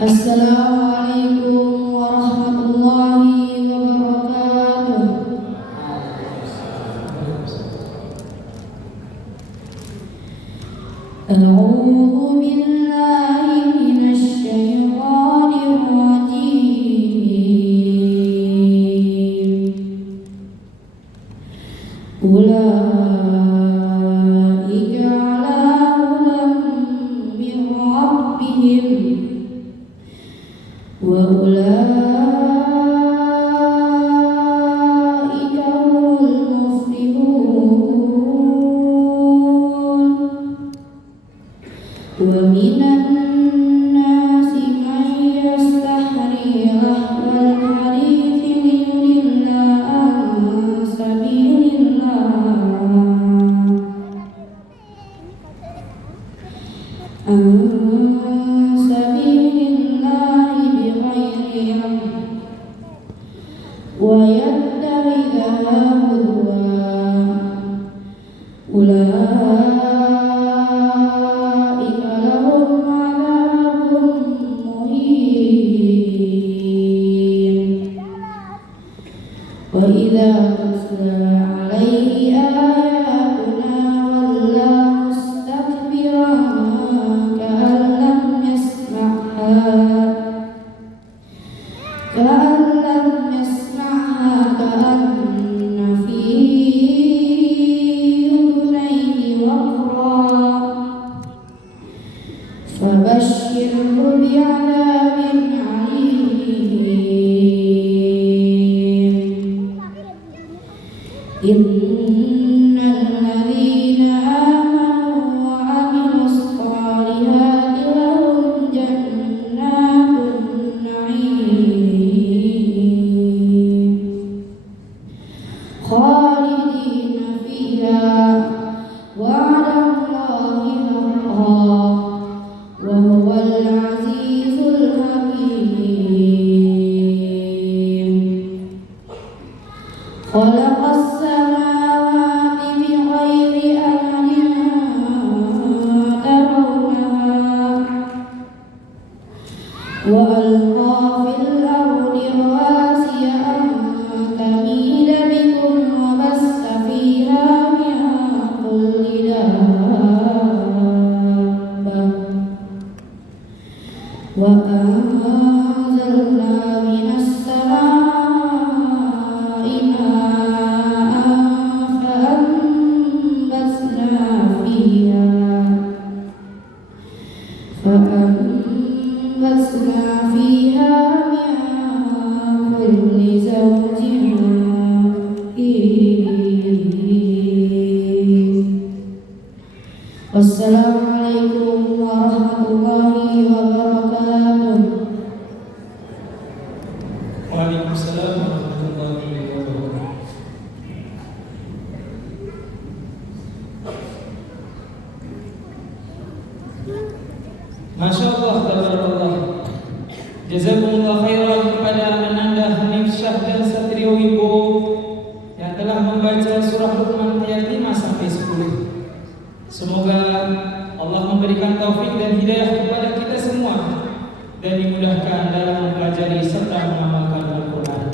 Assalamualaikum warahmatullahi wabarakatuh. A'udzu billahi minasy syaithanir rajim. Ulaika 'ala hudan min rabbihim wa ulaika humul muflihun. Wa minan nasi man yastahri lahwal hadithi liyudilla an sabilillah bighairi ilm wa yattakhidhaha huzwa. Ulaika lahum 'adzabun muhin. Wa idza tutla 'alaihi ayatuna walla mustakbiran ka'an lam yasma'ha ka'anna fi udunayhi waqra. Fabashshirhu bi'adabin 'alim. Innal ladzina amanu wa 'amilus shalihati lahum jannatun na'im khalidina fiha wa'adallahi haqqan wa huwal 'azizul hakim. Khalaqas samawati bighairi amalin tarawnaha wa alqa fil ardi rawasiya an tamida bikum wa bassa fiha min kulli dabbah wa anzalna minas samaa'i ma'an fa'anbatsna fiha min kulli zawjin bahij. Wassalamualaikum warahmatullahi wabarakatuh. Waalaikumsalam warahmatullahi wabarakatuh. Masya Allah, tabarakallah. Jazakumullah khairan kepada Ananda Hanif Syah dan Satrio Wibo yang telah membaca surah Luqman ayat 5 sampai 10. Semoga Allah memberikan taufik dan hidayah kepada kita semua dan dimudahkan dalam mempelajari serta mengamalkan Al-Quran.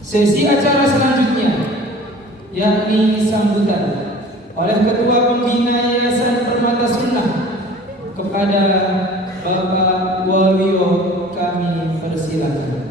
Sesi acara selanjutnya yakni sambutan oleh Ketua Pembina Yayasan Permata Sunnah kepada Bapak Waluyo, kami persilakan.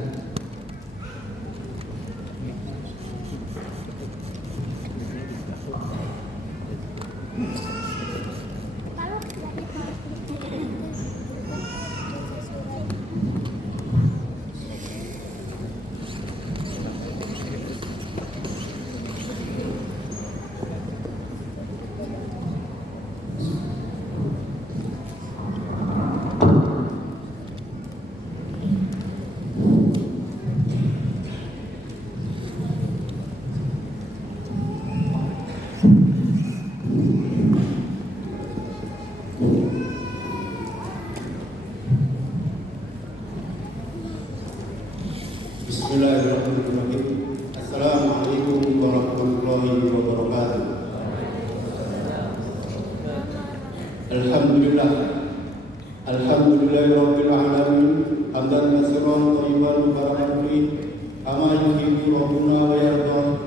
Bismillahirrahmanirrahim. Assalamualaikum warahmatullahi wabarakatuh. Alhamdulillah, Alhamdulillahirabbil alamin. Hamdan katsiran thayyiban mubarakan fihi kama yuhibbu rabbuna wa yarda.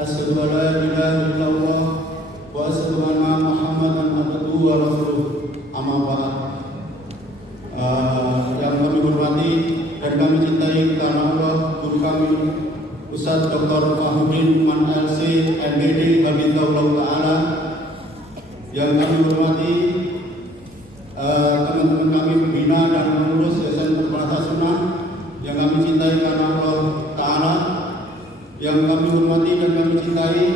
Asyhadu an la ilaha illallah wa asyhadu anna Muhammadan abduhu wa rasuluh. Amma ba'd. Yang kami hormati dan kami cintai karena Allah, guru kami Ustaz Dr. Fahrudin Man LC MBD Habibullah Ta'ala. Yang kami hormati teman-teman kami pembina dan pengurus Yayasan Permata Sunnah yang kami cintai karena Allah Ta'ala. Yang kami hormati dan kami cintai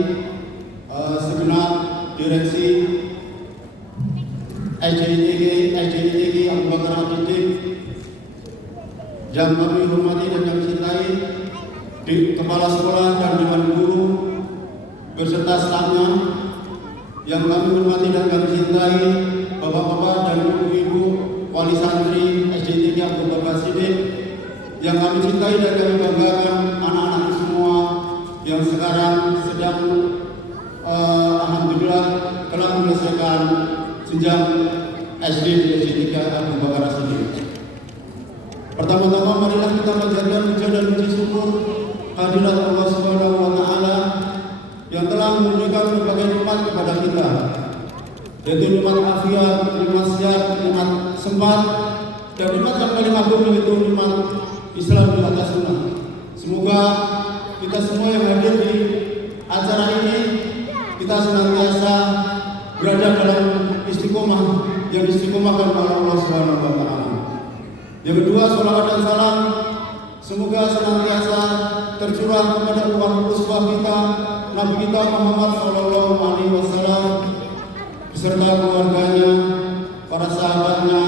segenap direksi SJITG Abu Bakar Al-Siddiq. Yang kami hormati dan kami cintai di kepala sekolah dan dewan guru beserta stafnya. Yang kami hormati dan kami cintai bapak-bapak dan ibu-ibu wali santri SJITG Abu Bakar Al-Siddiq. Yang kami cintai dan kami banggakan anak-anak semua yang sekarang sedang alhamdulillah telah menyelesaikan jenjang SD di SJITG Abu Bakar Al-Siddiq. Pertama-tama marilah kita panjatkan puja dan puji syukur hadirat Allah Subhanahu wa Ta'ala yang telah memberikan berbagai nikmat kepada kita, yaitu nikmat afiat, nikmat sehat, nikmat sempat, dan nikmat yang paling agung yaitu nikmat Islam di atas sunnah. Semoga kita semua yang hadir di acara ini kita senantiasa berada dalam istiqomah yang istiqomahkan oleh Allah Subhanahu wa Ta'ala. Yang kedua, salawat dan salam semoga senantiasa tercurah kepada uswah kita Nabi kita Muhammad sallallahu alaihi wasallam beserta keluarganya, para sahabatnya,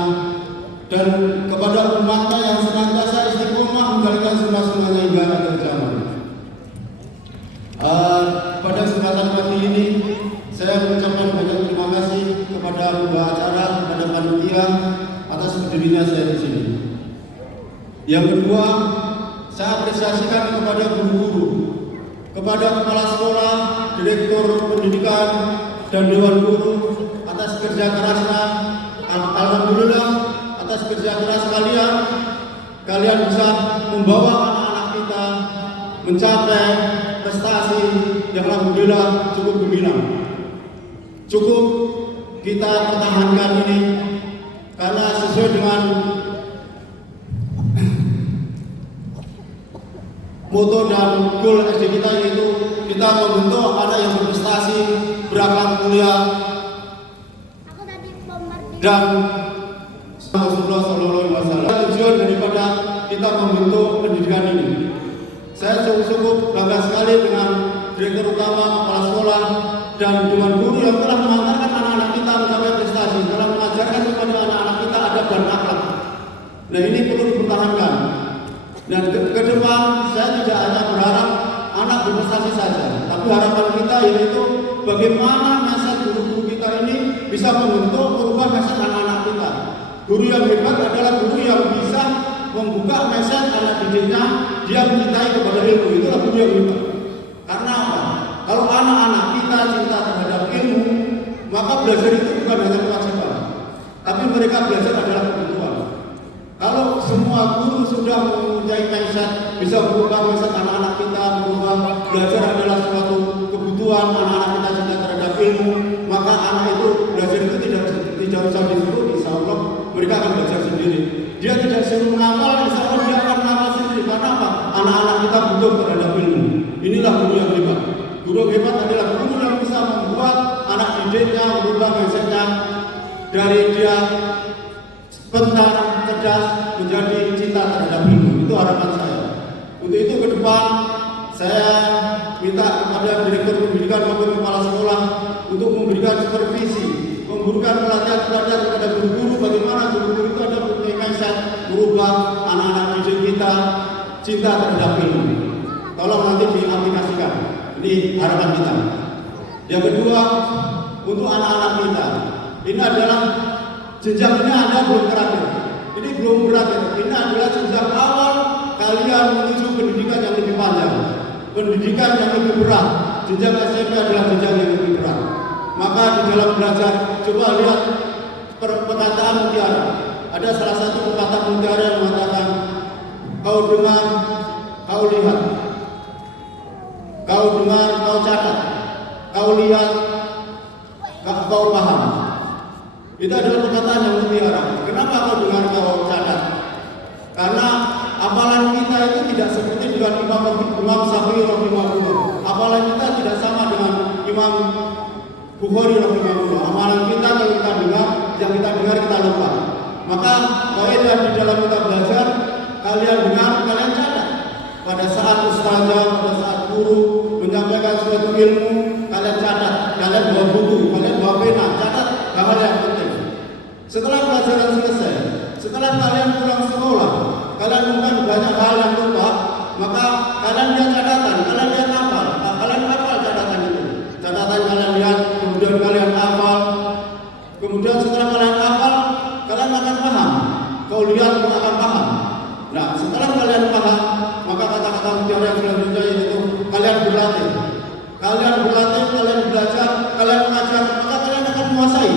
dan kepada umatnya yang senantiasa istiqomah menjalankan sunnah-sunnahnya hingga akhir zaman. Pada kesempatan pagi ini saya mengucapkan banyak terima kasih kepada pembawa acara, kepada panitia atas berdirinya saya di sini. Yang kedua, saya apresiasikan kepada guru-guru, kepada kepala sekolah, direktur pendidikan, dan dewan guru atas kerja kerasnya. Alhamdulillah atas kerja keras kalian bisa membawa anak-anak kita mencapai prestasi yang alhamdulillah cukup gemilang. Cukup kita pertahankan ini karena sesuai dengan moto dan goal SD kita, yaitu kita membentuk anak yang berprestasi, berakhlak mulia, dan Rasulullah SAW. Tujuan daripada kita membentuk pendidikan ini, saya cukup bangga sekali dengan direktur utama, kepala sekolah, dan dewan guru yang telah mengantarkan anak-anak kita mencapai prestasi, telah mengajarkan kepada anak-anak kita adab dan akhlak. Nah, ini perlu dipertahankan. Dan ke depan saya tidak hanya berharap anak berprestasi saja, tapi harapan kita yaitu bagaimana masa guru-guru kita ini bisa membentuk, merubah mindset anak-anak kita. Guru yang hebat adalah guru yang bisa membuka mindset anak didiknya, dia mencintai kepada ilmu. Itulah guru yang hebat. Karena apa? Kalau anak-anak kita cinta terhadap ilmu, maka belajar itu bukan hanya kewajiban, tapi mereka belajar adalah kebutuhan. Kalau semua guru sudah mempunyai mindset, bisa berubah mindset anak-anak kita, berubah belajar adalah suatu kebutuhan, anak-anak kita cinta terhadap ilmu, maka anak itu belajar itu tidak usah disuruh, insya Allah mereka akan belajar sendiri. Dia tidak suruh menghafal, insya Allah dia akan menghafal sendiri. Karena apa? Anak-anak kita butuh terhadap ilmu. Inilah guru yang hebat. Guru yang hebat adalah guru yang bisa membuat anak didiknya berubah mindsetnya dari dia pintar, cerdas, menjadi cinta terhadap ilmu. Itu harapan saya. Untuk itu ke depan saya minta kepada direktur pendidikan maupun kepala sekolah untuk memberikan supervisi, memberikan pelatihan kepada guru-guru, bagaimana guru-guru itu ada punya mindset merubah anak-anak didik kita cinta terhadap ilmu. Tolong nanti diaplikasikan. Ini harapan kita. Yang kedua, untuk anak-anak kita, ini adalah jenjang ini Anda belum terakhir. Ini belum berakhir. Ini adalah jenjang awal kalian menuju pendidikan yang lebih panjang, pendidikan yang lebih berat. Jenjang SMP adalah jenjang yang lebih berat. Maka di dalam belajar, coba lihat perkataan mutiara. Ada salah satu pepatah mutiara yang mengatakan, kau dengar, kau lihat, kau dengar, kau catat, kau lihat, kau paham. Itu adalah perkataan yang mutiara. Kenapa kau dengar, kau catat? Karena hafalan kita itu tidak seperti dengan Imam Syafi'i rahimahullah. Hafalan kita tidak sama dengan Imam Bukhari rahimahullah. Amalan kita kalau kita dengar, yang kita dengar kita lupa. Maka kaidah di dalam kita belajar, kalian dengar, kalian catat. Pada saat ustazah, pada saat guru menyampaikan suatu ilmu, kalian catat, kalian bawa buku, kalian bawa pena, catat hal-hal yang penting. Setelah pelajaran selesai, setelah kalian pulang sekolah, kalian bukan banyak hal yang lupa, maka kalian lihat catatan, kalian lihat hafal, kalian hafal catatan itu. Catatan kalian lihat, kemudian kalian hafal, kemudian setelah kalian hafal, kalian akan paham. Kau lihat, kau akan paham. Nah, setelah kalian paham, maka kata-kata mutiara yang selanjutnya yaitu kalian berlatih. Kalian berlatih, kalian belajar, kalian mengajar, maka kalian akan menguasai.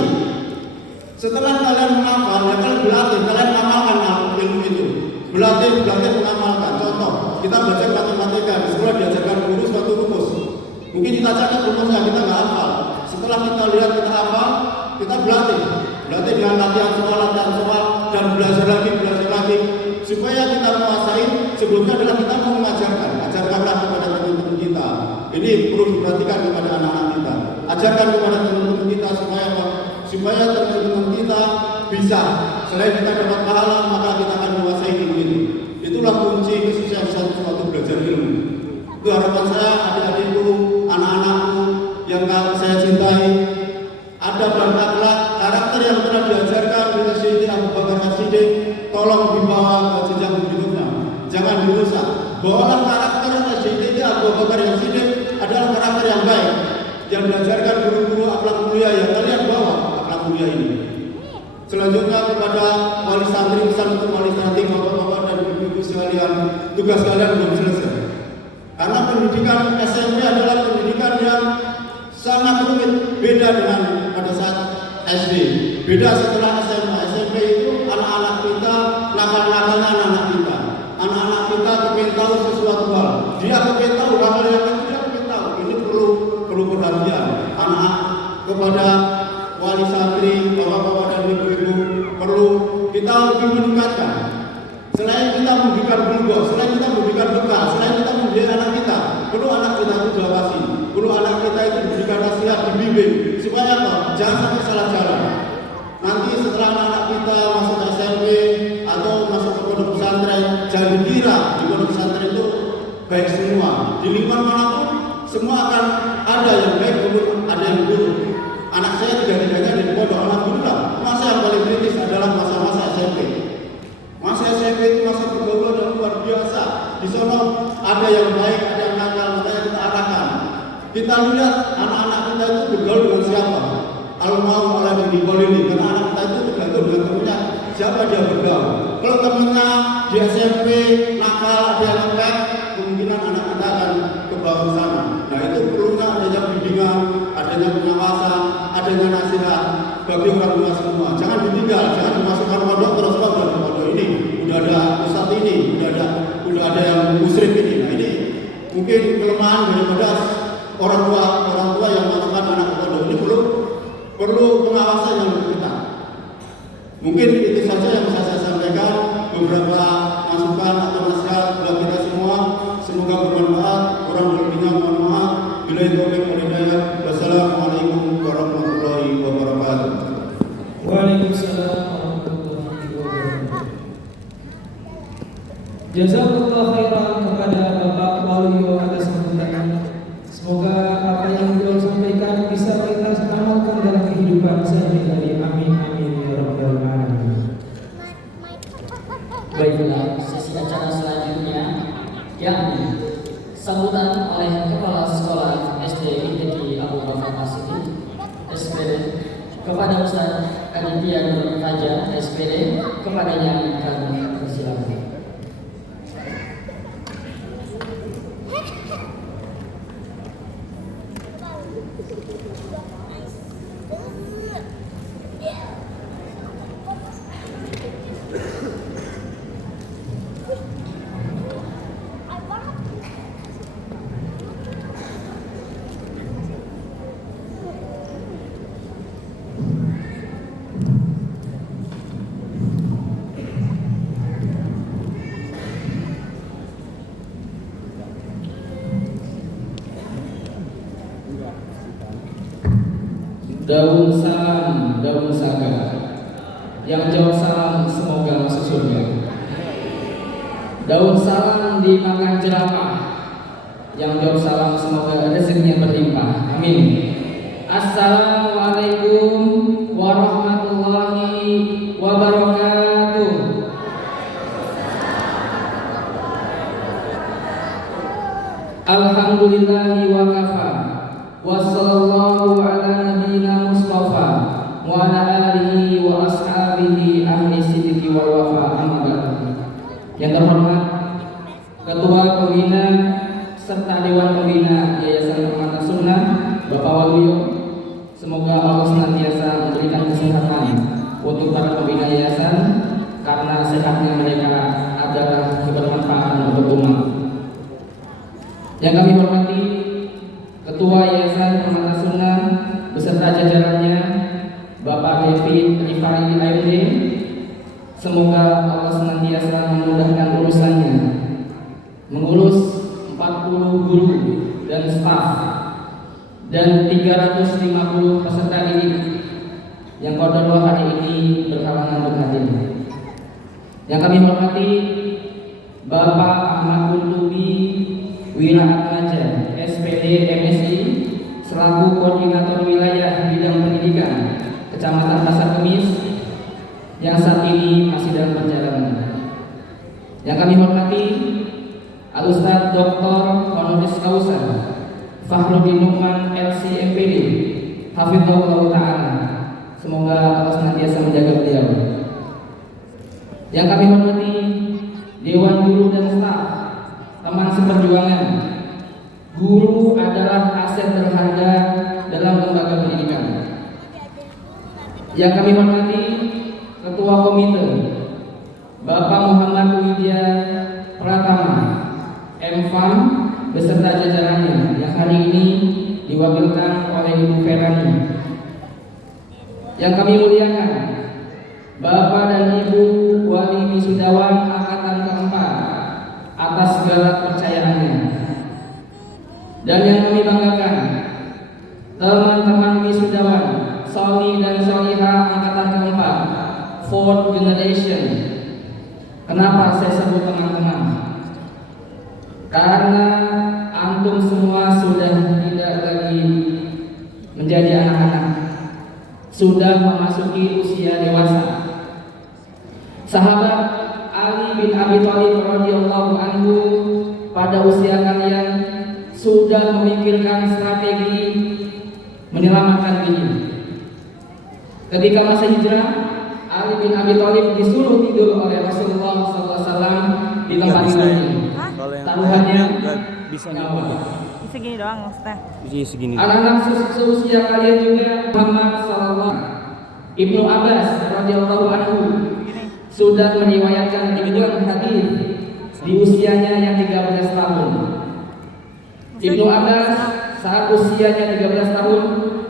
Setelah kalian menghafal, ya kalian berlatih, kalian amalkan ilmu itu. Berlatih mengamalkan. Contoh, kita belajar matematika, di sekolah diajarkan guru suatu rumus. Mungkin kita catat rumusnya, kita nggak hafal. Setelah kita lihat, kita hafal, kita berlatih dengan latihan soal, dan belajar lagi, supaya kita menguasai. Sebelumnya adalah kita mau mengajarkan, ajarkanlah kepada teman-teman kita. Ini perlu diperhatikan kepada anak-anak kita. Ajarkan kepada teman-teman kita supaya teman-teman kita bisa. Selain kita dapat pahala, maka kita akan menguasai ilmu itu. Itulah kunci kesuksesan suatu belajar ilmu. Itu harapan saya, adik-adikku, anak-anakku yang saya cintai. Adab dan akhlak, karakter yang telah diajarkan oleh Syekh Abu Bakar As-Siddiq, tolong dibawa ke jenjang berikutnya. Jangan dirusak. Bawalah karakter Syekh Abu Bakar As-Siddiq adalah karakter yang baik, yang diajarkan guru-guru akhlak mulia yang kalian bawa akhlak mulia ini. Selanjutnya kepada wali santri, pesan untuk wali santri, bapak-bapak dan ibu-ibu sekalian, tugas kalian belum selesai. Karena pendidikan SMP adalah pendidikan yang sangat rumit, beda dengan pada saat SD, beda setelah SMA. SMP itu anak-anak kita, nakal-nakalnya anak-anak kita. Anak-anak kita ingin tahu sesuatu hal, dia ingin tahu hal yang tidak ingin tahu. Ini perlu perhatian. Anak kepada wali santri, bapak-bapak dan ibu-ibu, perlu kita lebih meningkatkan. Selain kita memberikan bulgos, selain kita memberikan bekal, selain kita mendidik anak kita, perlu anak kita itu diawasi, perlu anak kita itu diberikan nasihat, dibimbing, supaya apa? Jangan sampai salah jalan. Nanti setelah anak-anak kita masuk ke SMP atau masuk ke pondok pesantren, jangan dikira di pondok pesantren itu baik semua. Di lingkungan manapun, semua akan ada yang baik maupun ada yang buruk. Anak saya tiga-tiganya di pondok, alhamdulillah. Masa yang paling kritis adalah masa-masa SMP. Masa SMP itu masa pergaulan yang luar biasa. Di sana ada yang baik, ada yang nakal, makanya kita arahkan. Kita lihat anak-anak kita itu bergaul dengan siapa. Al-mau ala dikolini, karena anak kita itu tergantung dengan temannya. Siapa dia bergaul. Kalau temannya di SMP nakal, ada yang lengkap, kemungkinan anak kita akan ke bawah sana. Nah itu perlunya adanya bimbingan, adanya pengawasan, adanya nasihat bagi orang tua semua. Jangan ditinggal, jangan dimasukkan pondok terus pondok ini. Udah ada ustadz ini, udah ada yang musyrik ini. Nah ini mungkin kelemahan daripada orang tua yang masukkan anak ke pondok ini perlu pengawasan yang lebih ketat. Mungkin itu saja yang bisa saya sampaikan, beberapa masukan atau nasihat buat kita semua. Semoga bermanfaat. Kurang lebihnya mohon maaf. Bila itu hidayah. Wassalamualaikum warahmatullahi wabarakatuh. Waalaikumsalam warahmatullahi wabarakatuh. Jazakallah khairan kepada Bapak Wali atas sambutannya. Semoga apa yang beliau sampaikan bisa kita amalkan dalam kehidupan sehari-hari. Amin amin ya rabbal alamin. Baiklah, sesi acara selanjutnya yakni sambutan oleh Kepala Sekolah SD ITD Abu Bakar As-Siddiq SPD kepada Ustaz Aditya Nur Fajar SPD, kepadanya kami persilakan. Daun salam, daun saga. Yang jawab salam semoga masuk surga. Daun salam dimakan jerapah. Yang jawab salam semoga rezekinya berlimpah. Amin. Assalamualaikum warahmatullahi wabarakatuh. Alhamdulillahi wa kafa. Wassallallahu ala nabiyyina Mustafa wa ala alihi wa ashabihi ahli sidqi wal wafa. Amma ba'du. Yang terhormat Ketua Pembina serta Dewan Pembina Yayasan Permata Sunnah Bapak Waluyo, semoga Allah senantiasa memberikan kesehatan untuk para pembina yayasan, karena sehatnya mereka adalah kebermanfaatan untuk umat. Yang kami hormati Ketua Yayasan Permata Sunnah beserta jajarannya Bapak David Rifai AMD, semoga Allah senantiasa memudahkan urusannya mengurus 40 guru dan staf dan 350 peserta didik yang qadarullah hari ini berhalangan untuk hadir. Yang kami hormati Bapak Ahmad Qurtubi Wiraatmaja SPD MSI selaku Koordinator Wilayah Bidang Pendidikan Kecamatan Pasar Kemis yang saat ini masih dalam perjalanan. Yang kami hormati Al-Ustaz Dr. Honoris Causa Fakhruddin Nu'man LC MPD Hafizahullah Ta'ala, semoga Allah senantiasa menjaga beliau. Yang kami hormati Dewan Guru dan Staf, teman seperjuangan. Guru adalah aset berharga dalam lembaga pendidikan. Yang kami hormati Ketua Komite Bapak Muhammad Widya Pratama MFAM beserta jajarannya yang hari ini diwakilkan oleh Ibu Ferani. Yang kami muliakan Bapak dan Ibu Wali Wisudawan Angkatan keempat atas segala kepercayaannya. Dan yang kami banggakan teman-teman wisudawan Soli dan Soliha Angkatan keempat, fourth generation. Kenapa saya sebut teman-teman? Karena antum semua sudah tidak lagi menjadi anak-anak, sudah memasuki usia dewasa. Sahabat Ali bin Abi Thalib radhiyallahu anhu pada usia kalian sudah memikirkan strategi menyelamatkan diri. Ketika masa hijrah, Ali bin Abi Thalib disuruh tidur oleh Rasulullah SAW di tempat tidurnya. Taruhannya bisa nyawa. segini doang maksudnya. Segini. Anak-anak seusia kalian juga Muhammad SAW, Ibnu Abbas radhiyallahu anhu sudah meriwayatkan ribuan hadis di usianya yang 13 tahun. Ibnu Abbas saat usianya 13 tahun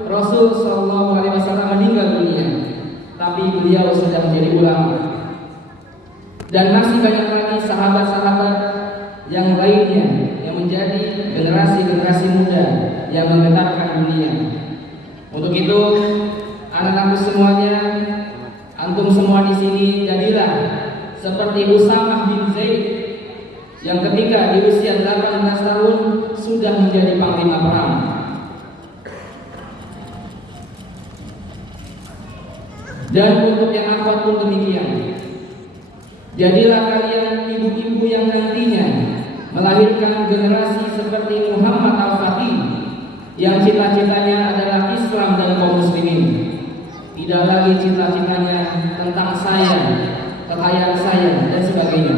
Rasul Shallallahu Alaihi Wasallam meninggal dunia, tapi beliau sudah menjadi ulama. Dan masih banyak lagi sahabat-sahabat yang lainnya yang menjadi generasi-generasi muda yang menggetarkan dunia. Untuk itu, anak-anakku semuanya, antum semua di sini jadilah seperti Usamah bin Zaid yang ketika di usia 18 tahun sudah menjadi panglima perang. Dan untuk yang akhwat pun demikian. Jadilah kalian ibu-ibu yang nantinya melahirkan generasi seperti Muhammad Al-Fatih yang cita-citanya adalah Islam dan kaum muslimin. Tidak lagi cita-citanya tentang saya, kekayaan saya dan sebagainya.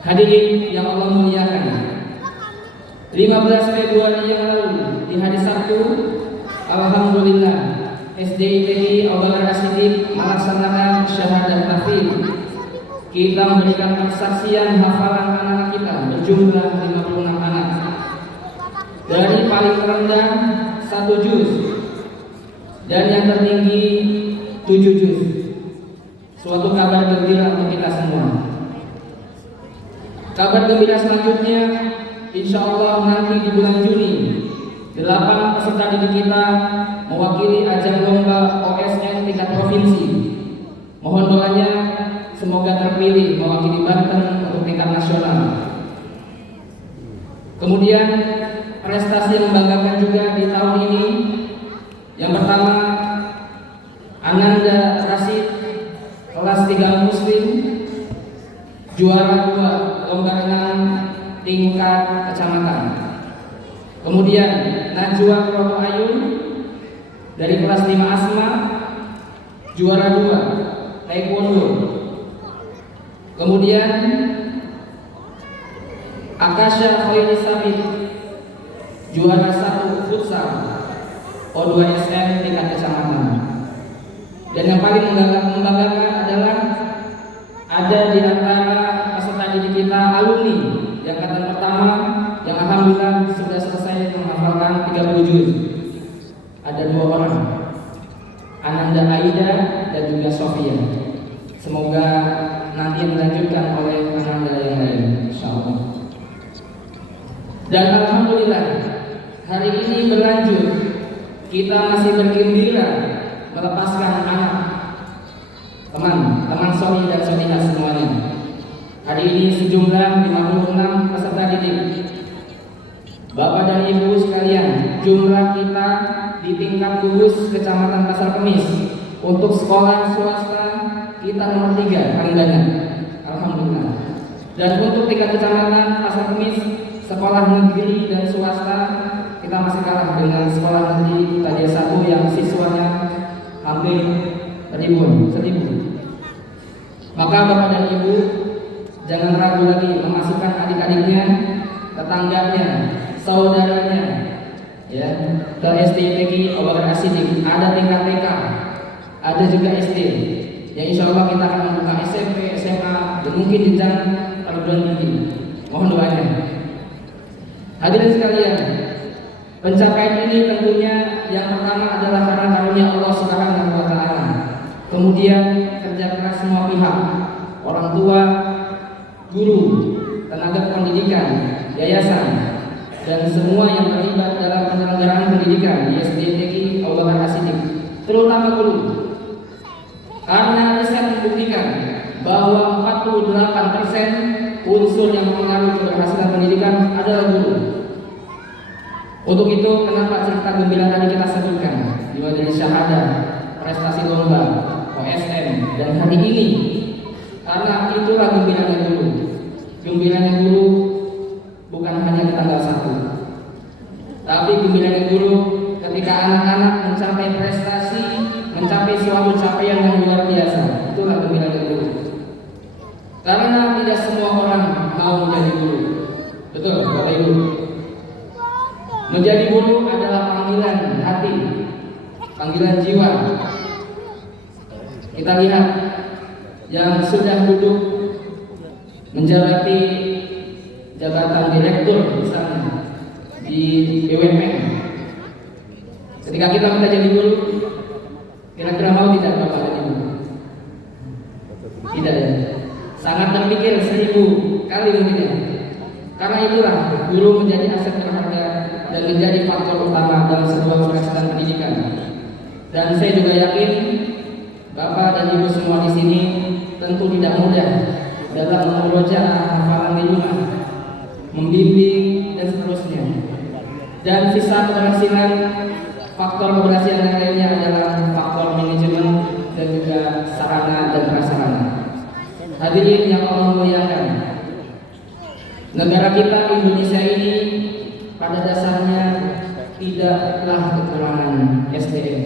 Hadirin yang Allah muliakan, 15 Februari yang lalu di hari Sabtu, alhamdulillah SDITI Abu Bakar As-Siddiq melaksanakan syahadat tahfidz. Kita memberikan persaksian hafalan anak kita berjumlah 56 anak. Dari paling rendah 1 juz dan yang tertinggi 7 juz. Suatu kabar gembira untuk kita semua. Kabar gembira selanjutnya, insya Allah nanti di bulan Juni 8 peserta didik kita mewakili ajang lomba OSN tingkat provinsi. Mohon doanya semoga terpilih mewakili Banten untuk tingkat nasional. Kemudian prestasi yang membanggakan juga di tahun ini, yang pertama Ananda Rasid kelas 3 Muslim, juara 2 lomba renang tingkat kecamatan. Kemudian Najwa Proto Ayun dari kelas 5 Asma, juara 2 taekwondo. Kemudian Akasha Khoiri Sabit, juara 1 futsal O2SM tingkat kecamatan. Dan yang paling membanggakan adalah ada di antara peserta didik kita alumni yang angkatan pertama yang alhamdulillah sudah selesai menghafalkan 30 juz. Ada 2 orang, Ananda Aida dan juga Sofia. Semoga nanti dilanjutkan oleh Ananda yang lain, insyaallah. Dan alhamdulillah hari ini berlanjut, kita masih bergembira melepaskan anak teman Sony dan Sonita semuanya. Hari ini sejumlah 56 peserta didik. Bapak dan Ibu sekalian, jumlah kita di tingkat gugus Kecamatan Pasar Kemis untuk sekolah swasta kita nomor 3 paling banyak, alhamdulillah. Dan untuk tingkat Kecamatan Pasar Kemis, sekolah negeri dan swasta kita masih kalah dengan sekolah negeri Tadia 1 yang siswanya hampir 1000. Maka Bapak dan Ibu jangan ragu lagi memasukkan adik-adiknya, tetangganya, saudaranya ya ke SDPK Abu Bakar As-Siddiq. Ada tingkat TK, ada juga SD. Ya insya Allah kita akan membuka SMP, SMA, dan mungkin jenjang perguruan tinggi. Mohon doanya. Hadirin sekalian, pencapaian ini tentunya yang pertama adalah karena karunia Allah Subhanahu wa taala. Kemudian kerja keras semua pihak, orang tua, guru, tenaga pendidikan, yayasan, dan semua yang terlibat dalam penyelenggaraan pendidikan di SDPK Abu Bakar As-Siddiq, terutama guru. Karena riset membuktikan bahwa 48% unsur yang mempengaruhi keberhasilan pendidikan adalah guru. Untuk itu, kenapa cerita gembira tadi kita sebutkan di majelis syahadah, prestasi lomba, OSN, dan hari ini? Karena itulah gembiranya guru. Gembiranya guru bukan hanya di tanggal 1, tapi gembiranya guru ketika anak-anak mencapai prestasi, mencapai suatu capaian yang luar biasa. Itulah gembiranya guru. Karena tidak semua orang mau menjadi guru. Betul, Bapak Ibu. Menjadi guru adalah panggilan hati, panggilan jiwa. Kita lihat yang sudah duduk menjabati jabatan direktur misalnya di BUMN. Ketika kita minta jadi guru, kira-kira mau tidak Bapak dan Ibu? Tidak ya. Sangat terpikir 1000 kali mungkin ya. Karena itulah guru menjadi aset berharga dan menjadi faktor utama dalam sebuah keberhasilan pendidikan. Dan saya juga yakin Bapak dan Ibu semua di sini tentu tidak mudah dalam memurojaah hafalan di rumah, membimbing dan seterusnya. Dan sisa keberhasilan, faktor keberhasilan yang lainnya adalah faktor manajemen dan juga sarana dan prasarana. Hadirin yang Allah muliakan, negara kita Indonesia ini pada dasarnya tidaklah kekurangan SDM,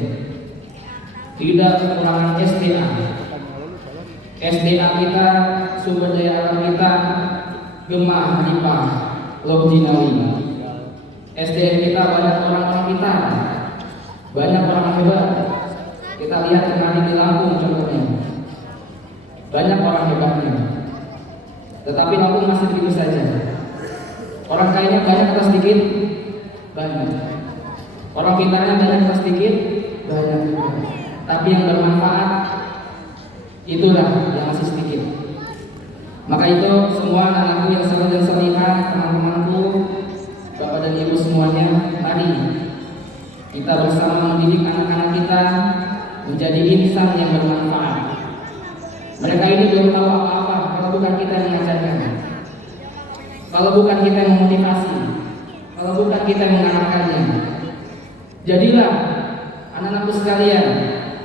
tidak kekurangan SDA. SDA kita, sumber daya alam kita gemah limpah log jinawi. SDM kita banyak orang-orang pintar, banyak orang hebat. Kita lihat kemarin di Lampung contohnya, banyak orang hebatnya. Tetapi Lampung masih begitu saja. Orang kayanya banyak atau sedikit? Banyak. Orang pintarnya banyak atau sedikit? Banyak juga. Tapi yang bermanfaat itulah yang masih sedikit. Maka itu semua anakku yang saleh dan salihah, teman-temanku, Bapak dan Ibu semuanya, mari menjadi insan yang bermanfaat. Mereka ini belum tahu apa-apa kalau bukan kita yang mengajarkan, kalau bukan kita yang memotivasi, kalau bukan kita yang mengarahkannya. Jadilah anak-anakku sekalian,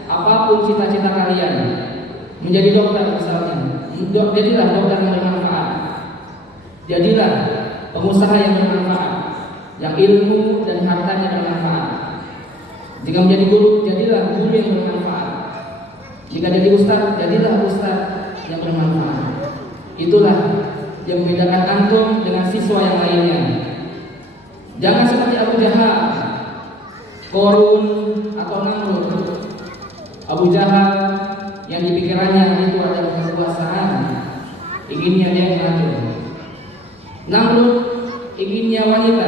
apapun cita-cita kalian, menjadi dokter misalnya, jadilah dokter yang bermanfaat. Jadilah pengusaha yang bermanfaat, yang ilmu dan hartanya bermanfaat. Jika menjadi guru, jadilah guru yang bermanfaat. Jika jadi ustaz, jadilah ustaz yang bermanfaat. Itulah yang membedakan antum dengan siswa yang lainnya. Jangan seperti Abu Jahal, Korun atau Namrud. Abu Jahal yang di pikirannya itu adalah kekuasaan, inginnya dia mengatur. Namrud inginnya wanita,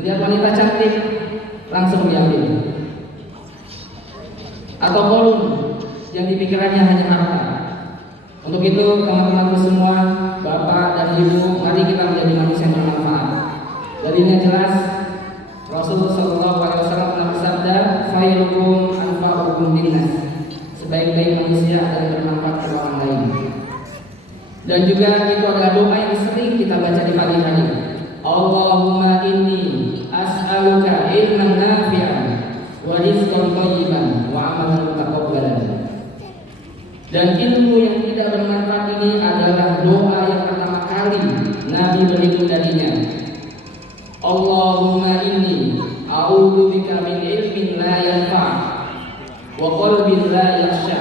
melihat wanita cantik langsung diambil. Atau Korun yang di pikirannya hanya harta. Untuk itu teman-temanku semua, bapak dan ibu, mari kita menjadi manusia yang bermanfaat. Dalilnya jelas, Rasulullah SAW pernah bersabda, "Khairukum anfa'ukum linnas." Sebaik-baik manusia adalah bermanfaat kepada orang lain. Dan juga itu adalah doa yang sering kita baca di pagi hari. Allahumma inni as'aluka ilman nafi'an wa rizqan thayyiban wa amalan mutaqabbalan. Dan ilmu yang tidak bermanfaat ini adalah doa yang pertama kali Nabi berlindung darinya. Allahumma inni a'udzubika min ilmin la yanfa' wa qalbin la yakhsha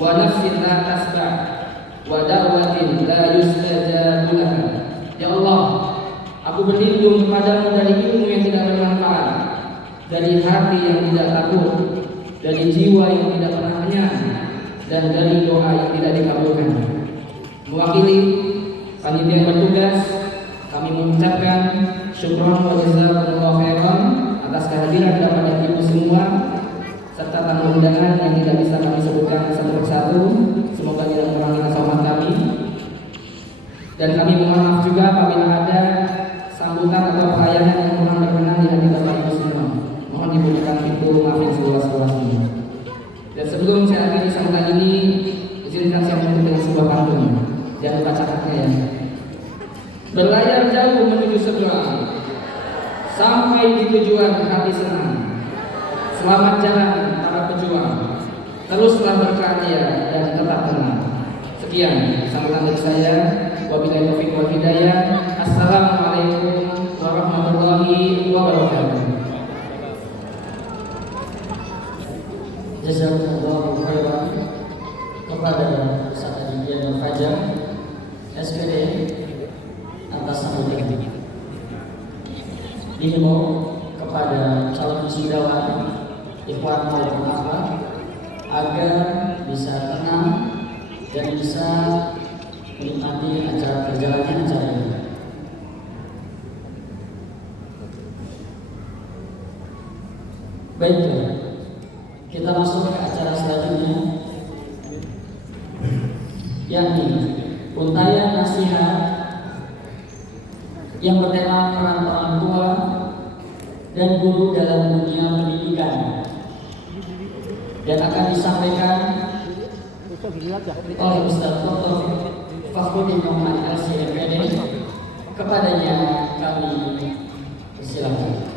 wa nafsin la tasba' wa da'watin la yustajabu laka. Ya Allah, aku berlindung kepadamu dari ilmu yang tidak bermanfaat, dari hati yang tidak takut, dari jiwa yang tidak pernah kenyang, dan dari doa yang tidak dikabulkan. Mewakili panitia yang bertugas, kami mengucapkan syukron wa jazakumullahu khairan atas kehadiran kepada ibu semua serta tamu undangan yang tidak bisa kami sebutkan satu persatu. Semoga tidak mengurangi rasa hormat kami. Dan kami mohon maaf juga apabila ada sambutan atau pelayanan yang kurang berkenan di hati Bapak Ibu semua. Mohon diberikan pintu maaf yang seluas-luasnya. Dan sebelum saya akhiri sambutan ini, izinkan saya menutup dengan sebuah pantun. Jangan lupa catatnya ya. Berlayar jauh menuju seberang, sampai di tujuan hati senang. Selamat jalan para pejuang, teruslah berkarya dan tetap tenang. Sekian sambutan dari saya. Wabillahi taufiq wal hidayah. Assalamualaikum warahmatullahi wabarakatuh. Jazakumullahu khairan kepada Ustaz Adidian Fajar SPD atas sambutan. Dihimbau kepada calon wisudawan ikhwan maupun akhwat agar bisa tenang dan bisa menikmati perjalanan acara ini. Baiklah, kita masuk ke acara selanjutnya, yakni untayan nasihat yang bertema peran orang tua dan guru dalam dunia pendidikan, dan akan disampaikan oleh Ustaz Dr. Fakhruddin Muhammad LC-MPD. Kepadanya kami silakan.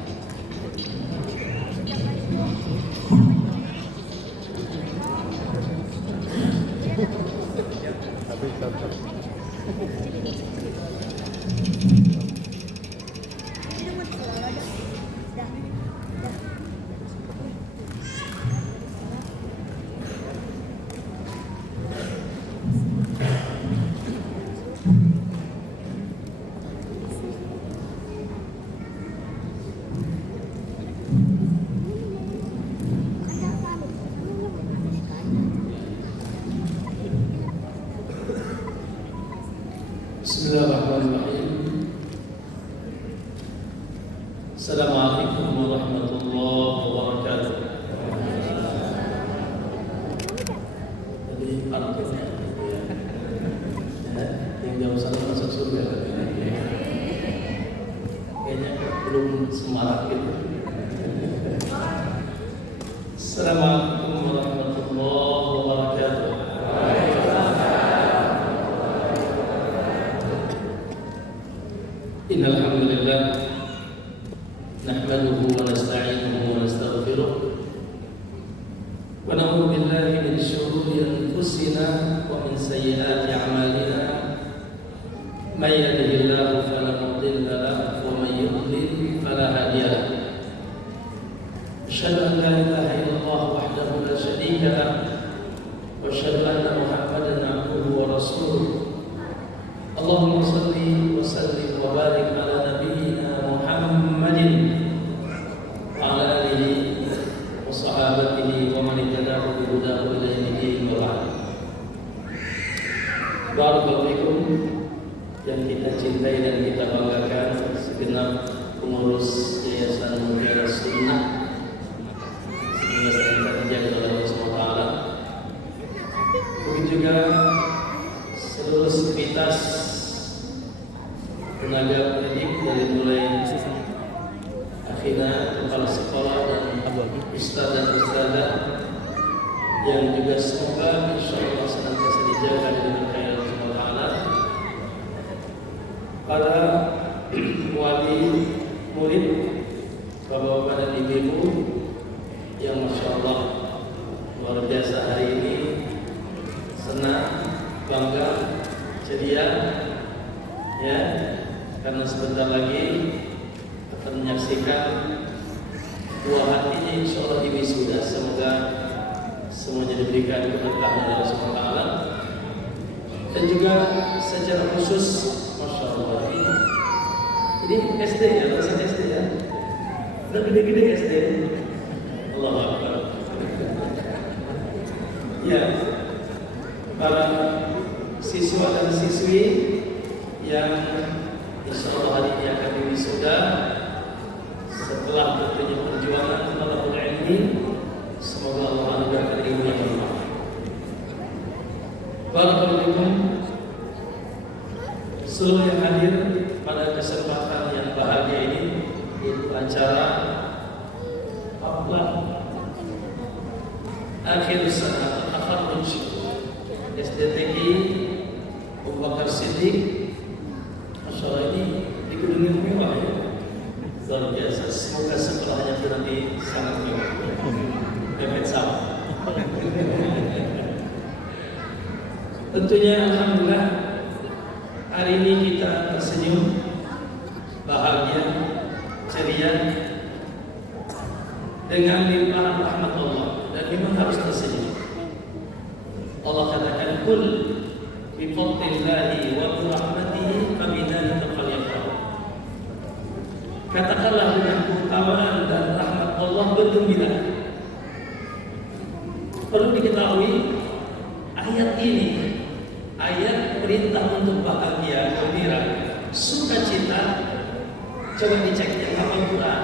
Bismillahirrahmanirrahim. Assalamualaikum warahmatullahi wabarakatuh. Jadi artinya yang jauh sana masuk surga. Kayaknya belum semarak gitu. Assalamualaikum warahmatullahi Innal hamdalillah nahmaduhu wa nasta'inuhu wa nastaghfiruh wa na'udzu billahi min shururi anfusina wa min sayyiati a'malina may yahdihillahu fala mudilla lahu wa may yudlil fala hadiya lahu asyhadu an la ilaha illallah wahdahu la syarika lahu wa asyhadu anna Muhammadan 'abduhu wa rasuluh. Allahumma salli wa sallim wa barik ala nabiyyina Muhammadin wa ala alihi wa sahabatihi wa man ittaba bi hudahu ila yaumil wa ba'd. Barakallahu fikum yang kita cintai dan kita banggakan segenap pengurus Yayasan Mutiara Sunnah. Semoga kita dijaga oleh Allah SWT. Begitu juga seluruh sivitas tenaga pendidik dari mulai akhirnya kepala sekolah dan ustaz dan ustazah yang juga semoga insyaallah senantiasa dijaga dengan khairat Allah. Para wali murid, bapak-bapak dan ibu-ibu yang masya Allah luar biasa hari ini, senang, bangga, ceria, ya, karena sebentar lagi akan menyaksikan buah hatinya insya Allah ini sudah. Semoga semuanya diberikan keberkahan dari Allah SWT. Dan juga secara khusus masya Allah ini SD ya, bahasa SD ya, udah gede-gede SD. Allahu Akbar. Ya, para siswa dan siswi yang insya Allah hari ini akan diwisuda setelah tentunya perjuangan talabul ilmi, semoga Allah anugerahkan ilmu yang bermanfaat. Barakallahu fikum seluruh yang hadir pada kesempatan yang bahagia ini di acara akhir sana takharruj SDTG Abu Bakar Siddiq. Masya Allah, ini di gedung yang mewah ya, luar biasa. Semoga sekolahnya itu nanti sangat mewah, mepet sama. Tentunya alhamdulillah hari ini kita tersenyum, bahagia, ceria dengan limpahan rahmat Allah, dan memang harus tersenyum. Allah katakan kul bi fadlillahi wa bi rahmatihi fa bidzalika falyafrahu. Katakanlah dengan keutamaan dan rahmat Allah bergembira. Perlu diketahui ayat ini ayat perintah untuk bahagia, gembira, sukacita. Coba dicek yang hafal Quran.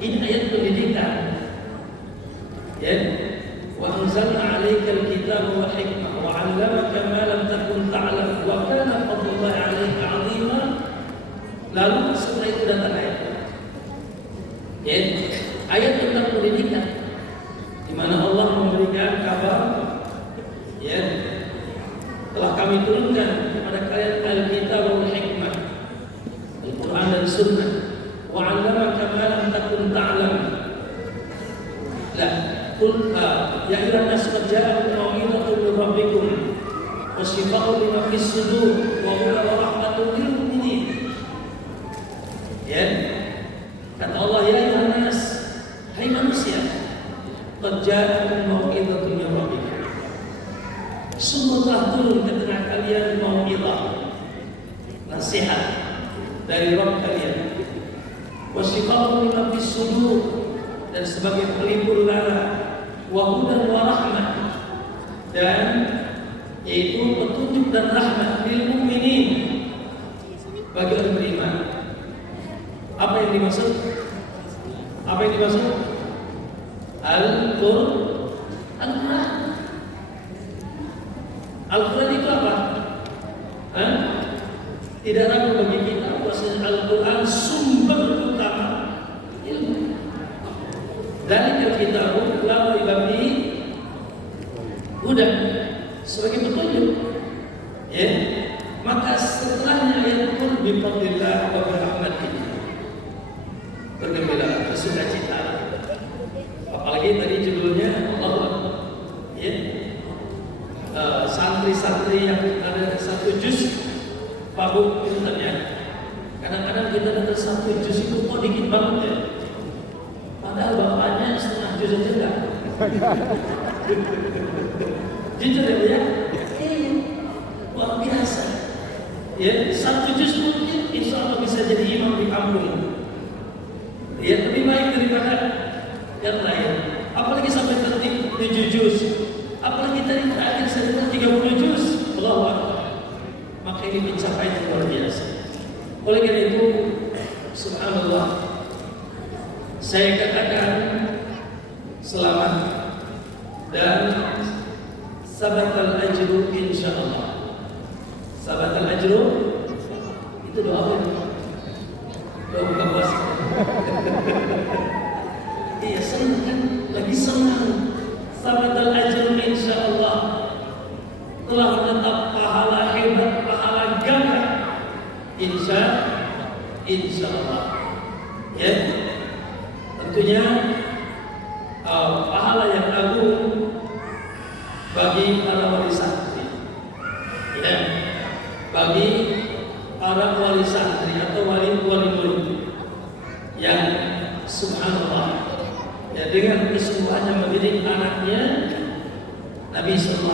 Ini ayat pendidikan. Ya. Wa anzalna 'alaikal kitaba wal hikmah wa 'allamaka ma lam takun ta'lam wa kana fadlullahi 'alaika 'azima. Lalu setelah itu datang ayat. Ya, ayat tentang pendidikan di mana Allah memberikan kabar, ya, telah kami turunkan kepada kalian Alkitab wal hikmah, Al-Quran dan Sunnah, wa 'allamaka ma lam takun ta'lam. La qul ya ayyuhan nas qad ja'akum mau'izatun min rabbikum wa shifaa'un lima fis sudur wa hudan wa rahmatun lil mu'minin. Ya, kata Allah, ya ayyuhan nas, hai manusia, qad ja'akum mau'izatun min rabbikum, sungguh telah turun ke tengah kalian mau'izah, nasihat dari Rabb kalian, wa shifaa'un lima fis sudur, dan sebagai pelipur lara, wa hudan wa rahmah, dan yaitu petunjuk dan rahmat lil mu'minin, bagi orang beriman. Apa yang dimaksud? Apa yang dimaksud? Al-Quran. Al-Quran itu apa? Tidak ragu bagi kita bahwa Al-Quran sumber utama ilmu. Dari kitab la ibadi hudan, sebagai petunjuk. Ya, maka setelahnya ayat bifadlillah wa birahmatihi. Bergembira, bersukacita. Apalagi tadi judulnya Allah, ya. Santri-santri yang ada satu juz pabuk pinternya. Kadang-kadang kita dengar satu juz itu kok dikit banget ya. Padahal bapaknya setengah juz aja enggak. Jujur ya, luar biasa. Ya, satu juz mungkin insya Allah bisa jadi imam di kampung. Ya, lebih baik daripada yang lain. Apalagi sampai tertib 7 juz. Apalagi tadi terakhir saya dengar 30 juz. Allahu Akbar. Maka ini pencapaian yang luar biasa. Oleh karena itu, subhanallah, saya katakan selamat dan sabatal ajru insyaallah. Sabatal ajru itu doa apa? Doa buka puasa. Iya, senang kan? Lagi senang. Sabatal ajru insyaallah. Telah menetap pahala hebat, pahala gagah. Insyaallah. Ya. Tentunya pahala yang agung bagi para wali santri, ya, bagi para wali santri atau wali murid yang subhanallah, ya, dengan kesungguhannya mendidik anaknya. Nabi SAW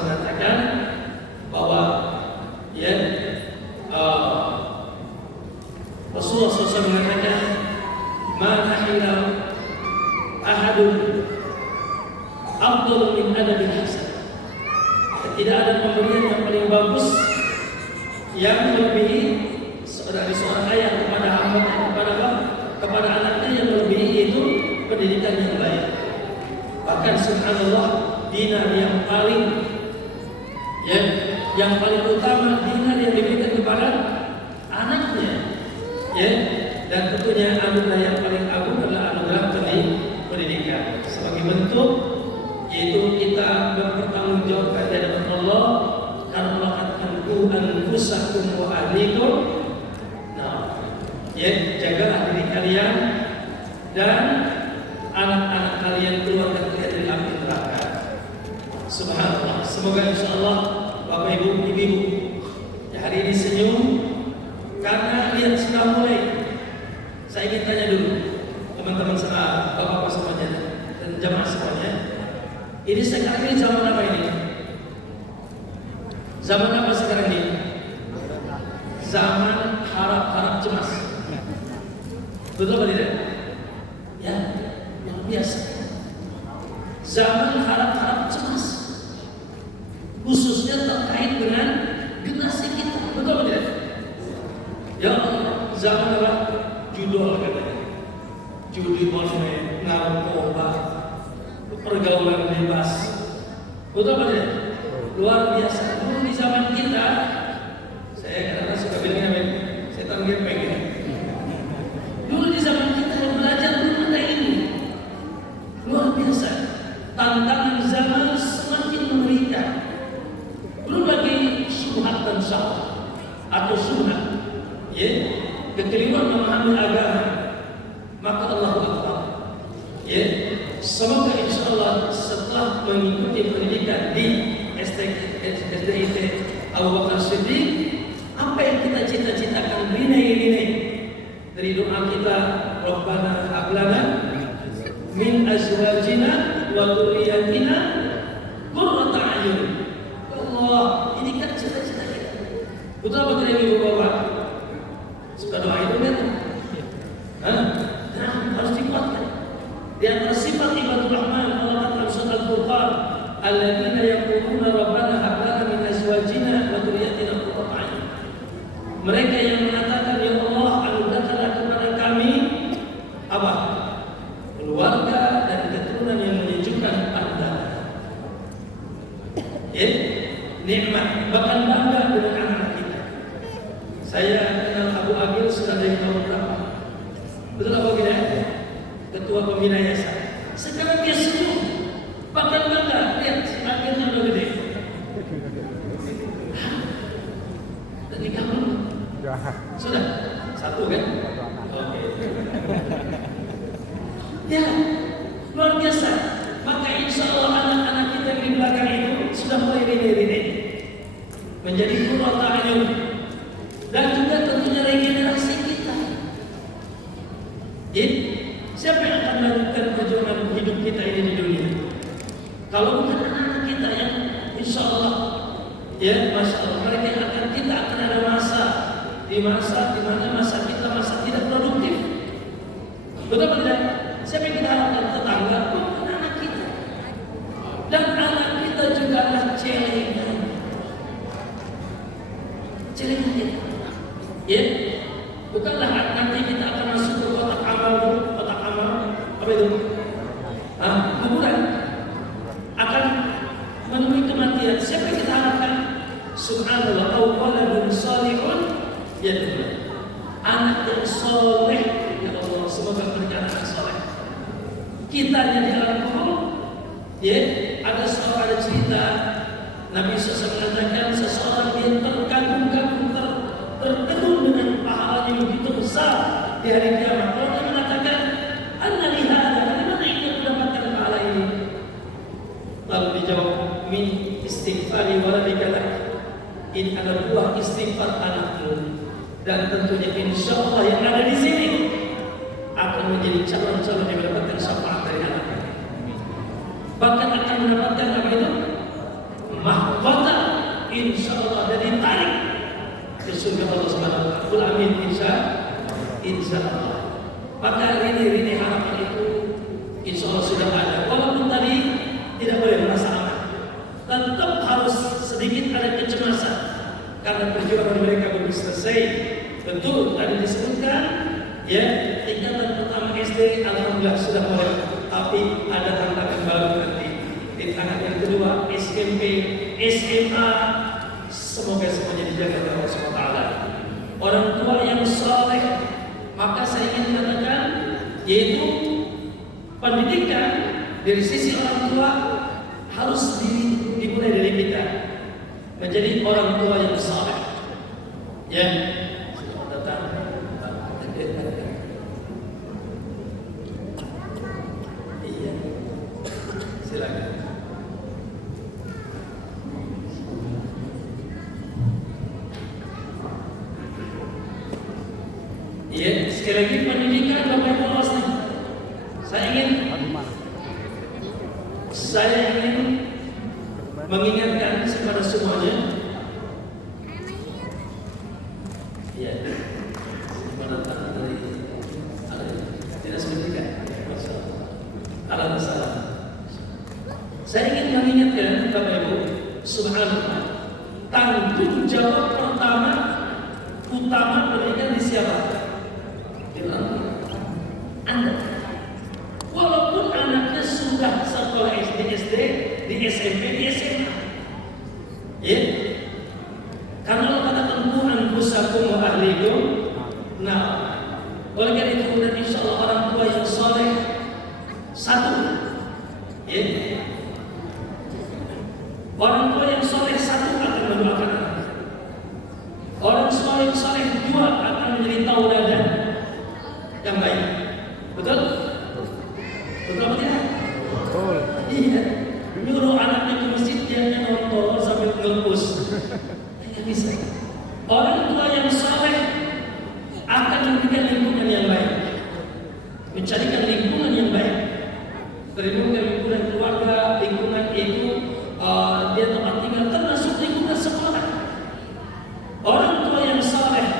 mengatakan bahwa, ya, Rasulullah SAW mengatakan, "Man ahila ahadun afdal min adabil hasan." Tidak ada pemberian yang paling bagus yang melebihi dari seorang ayah kepada hambanya, kepada anaknya yang melebihi itu pendidikan yang baik. Bahkan subhanallah, dinar yang paling, ya, yang paling utama dinar yang diberikan kepada anaknya, ya, dan tentunya anugerah yang paling agung adalah anugerah pendidikan sebagai bentuk, yaitu kita bertanggungjawabkan di hadapan Allah karena Allah katakan qu anfusakum wa ahlikum. Nah, ya, jagalah diri kalian dan anak-anak kalian, keluarga kalian dari api neraka. Subhanallah. Semoga insyaallah Bapak Ibu, Ibu ya, hari ini senyum karena lihat sudah mulai. Saya ingin tanya dulu teman-teman sama bapak-bapak semuanya dan jamaah semuanya, ini sekarang ini zaman apa ini? Zaman apa sekarang ini? Zaman harap-harap cemas. Betul apa tidak? Ya, yang biasa. Zaman harap-harap cemas, khususnya terkait dengan generasi kita. Betul apa tidak? Ya, zaman apa? Judul katanya. Judi online, narkoba, pergaulan bebas. Betul apa tidak? Luar biasa. Dulu di zaman kita, saya kadang-kadang suka bilang, setan gepeng ya. Dulu di zaman kita yang belajar belum ada ini. Luar biasa. Tantangan zaman semakin mengerikan. Belum lagi syubhat dan syahwat atau sunnah, ya, kekeliruan memahami agama. Maka Allah Akbar, ya, semoga insyaallah setelah mengikuti pendidikan di SDIT Abu Bakar Siddiq, apa yang kita cita-citakan, nilai-nilai dari doa kita, Rabbana hab lana min azwajina wa dzurriyyatina qurrata a'yun. Allah, ini kan cita-cita kita. Betul apa tidak Ibu Bapak? Suka doa itu kan? Nah, harus dikuatkan. Di antara sifat ibadur rahman, Allah kata surat Al-Furqan, alladzina yaquluna rabbana hab lana min azwajina wa dzurriyyatina qurrata a'yun. Mereka yang mengatakan, ya Allah, anugerahkanlah kepada kami apa? Keluarga dan keturunan yang menyejukkan pandangan. Ya, nikmat, bahkan bangga dengan anak kita. Saya kenal Abu Agil sudah dari tahun berapa? Betul apa tidak? Ketua pembina yayasan. Sekarang dia senyum, bahkan bangga. Lihat, akhirnya udah gede. Dan nikah belum? Sudah? Satu kan? Oke. Ya, luar biasa. Maka insya Allah anak-anak kita yang di belakang itu sudah mulai rini-rini menjadi qurratu a'yun, dan juga tentunya regenerasi kita. Siapa yang akan melanjutkan perjuangan hidup kita ini di dunia? Kalau bukan anak-anak kita yang insya Allah, ya masya Allah, mereka kita akan ada masa di mana masa kita masa tidak produktif. Betul tidak? Siapa yang kita harapkan? Tetangga, bukan anak kita. Dan anak kita juga adalah celengan kita. Ya, bukanlah nanti kita akan masuk ke kotak amal, apa itu? Kuburan akan menemui kematian. Siapa yang kita harapkan? Subhanallah, awwaladun salihun yadullah. Anak yang soleh, ya Allah, semoga mereka anak soleh. Kita yang di alam kubur, ya, ada cerita Nabi SAW mengatakan seseorang yang terkagum-kagum tertegun dengan pahalanya yang begitu besar di hari kiamat. Orang yang mengatakan, "Anna li hadza?" Dari mana ini mendapatkan pahala ini? Lalu dijawab, "Min istighfari waladika lak." Ini adalah buah istighfar anakmu, dan tentunya insya Allah yang ada di sini akan menjadi calon-calon yang mendapatkan syafaat dari anaknya. Bahkan akan mendapatkan apa itu? Mahkota insya Allah, dan ditarik ke surga Allah Subhanahu wa Ta'ala. Amin insya Allah. Maka rini harapan itu insya Allah sudah ada. Walaupun tadi tidak boleh merasa aman, tetap harus sedikit ada kecemasan karena perjuangan mereka belum selesai. Betul tadi disebutkan, ya, tingkatan pertama SD alhamdulillah sudah mulai, tapi ada tantangan baru nanti. Tingkatan yang kedua SMP, SMA, semoga semuanya dijaga oleh Allah SWT. Orang tua yang saleh, maka saya ingin katakan, yaitu pendidikan dari sisi orang tua harus dimulai dari kita menjadi orang tua yang saleh. Ya, datang. Iya, silakan. Iya, sekali lagi pendidikan Bapak Ibu Allah. Saya ingin mengingatkan kepada semuanya. Ya, pada tangan dari dinas pendidikan. Alhamdulillah. Saya ingin mengingatkan Bapak Ibu, subhanallah, tanggung jawab pertama utama pendidikan di siapa? Anda. Walaupun anaknya sudah sekolah SD, di SMP, di SMA, ya, karena Allah katakan anfusakum wa ahlikum. Nah, oleh karena itu, dan insya Allah orang tua yang soleh satu, ya, orang tua yang soleh satu akan mendoakan anak. Orang soleh dua akan menjadi tauladan yang baik. Betul? Betul apa tidak? Betul. Iya. Nyuruh anaknya ke masjid, dia nonton sambil ngelupus. Tidak bisa. Orang tua yang saleh akan memberikan lingkungan yang baik, mencarikan lingkungan yang baik, terlindungi lingkungan keluarga, lingkungan itu dia tempat tinggal, termasuk lingkungan sekolah. Orang tua yang saleh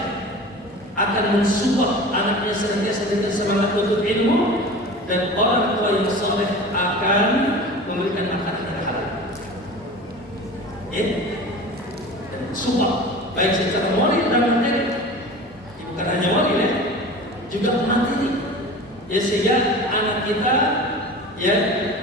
akan mensupport anaknya senantiasa dengan semangat untuk ilmu, dan orang tua yang saleh akan memberikan makanan yang halal. Ya, dan support baik secara moral dan materi. Bukan hanya moral, ya, juga materi. Ya, sehingga anak kita, ya,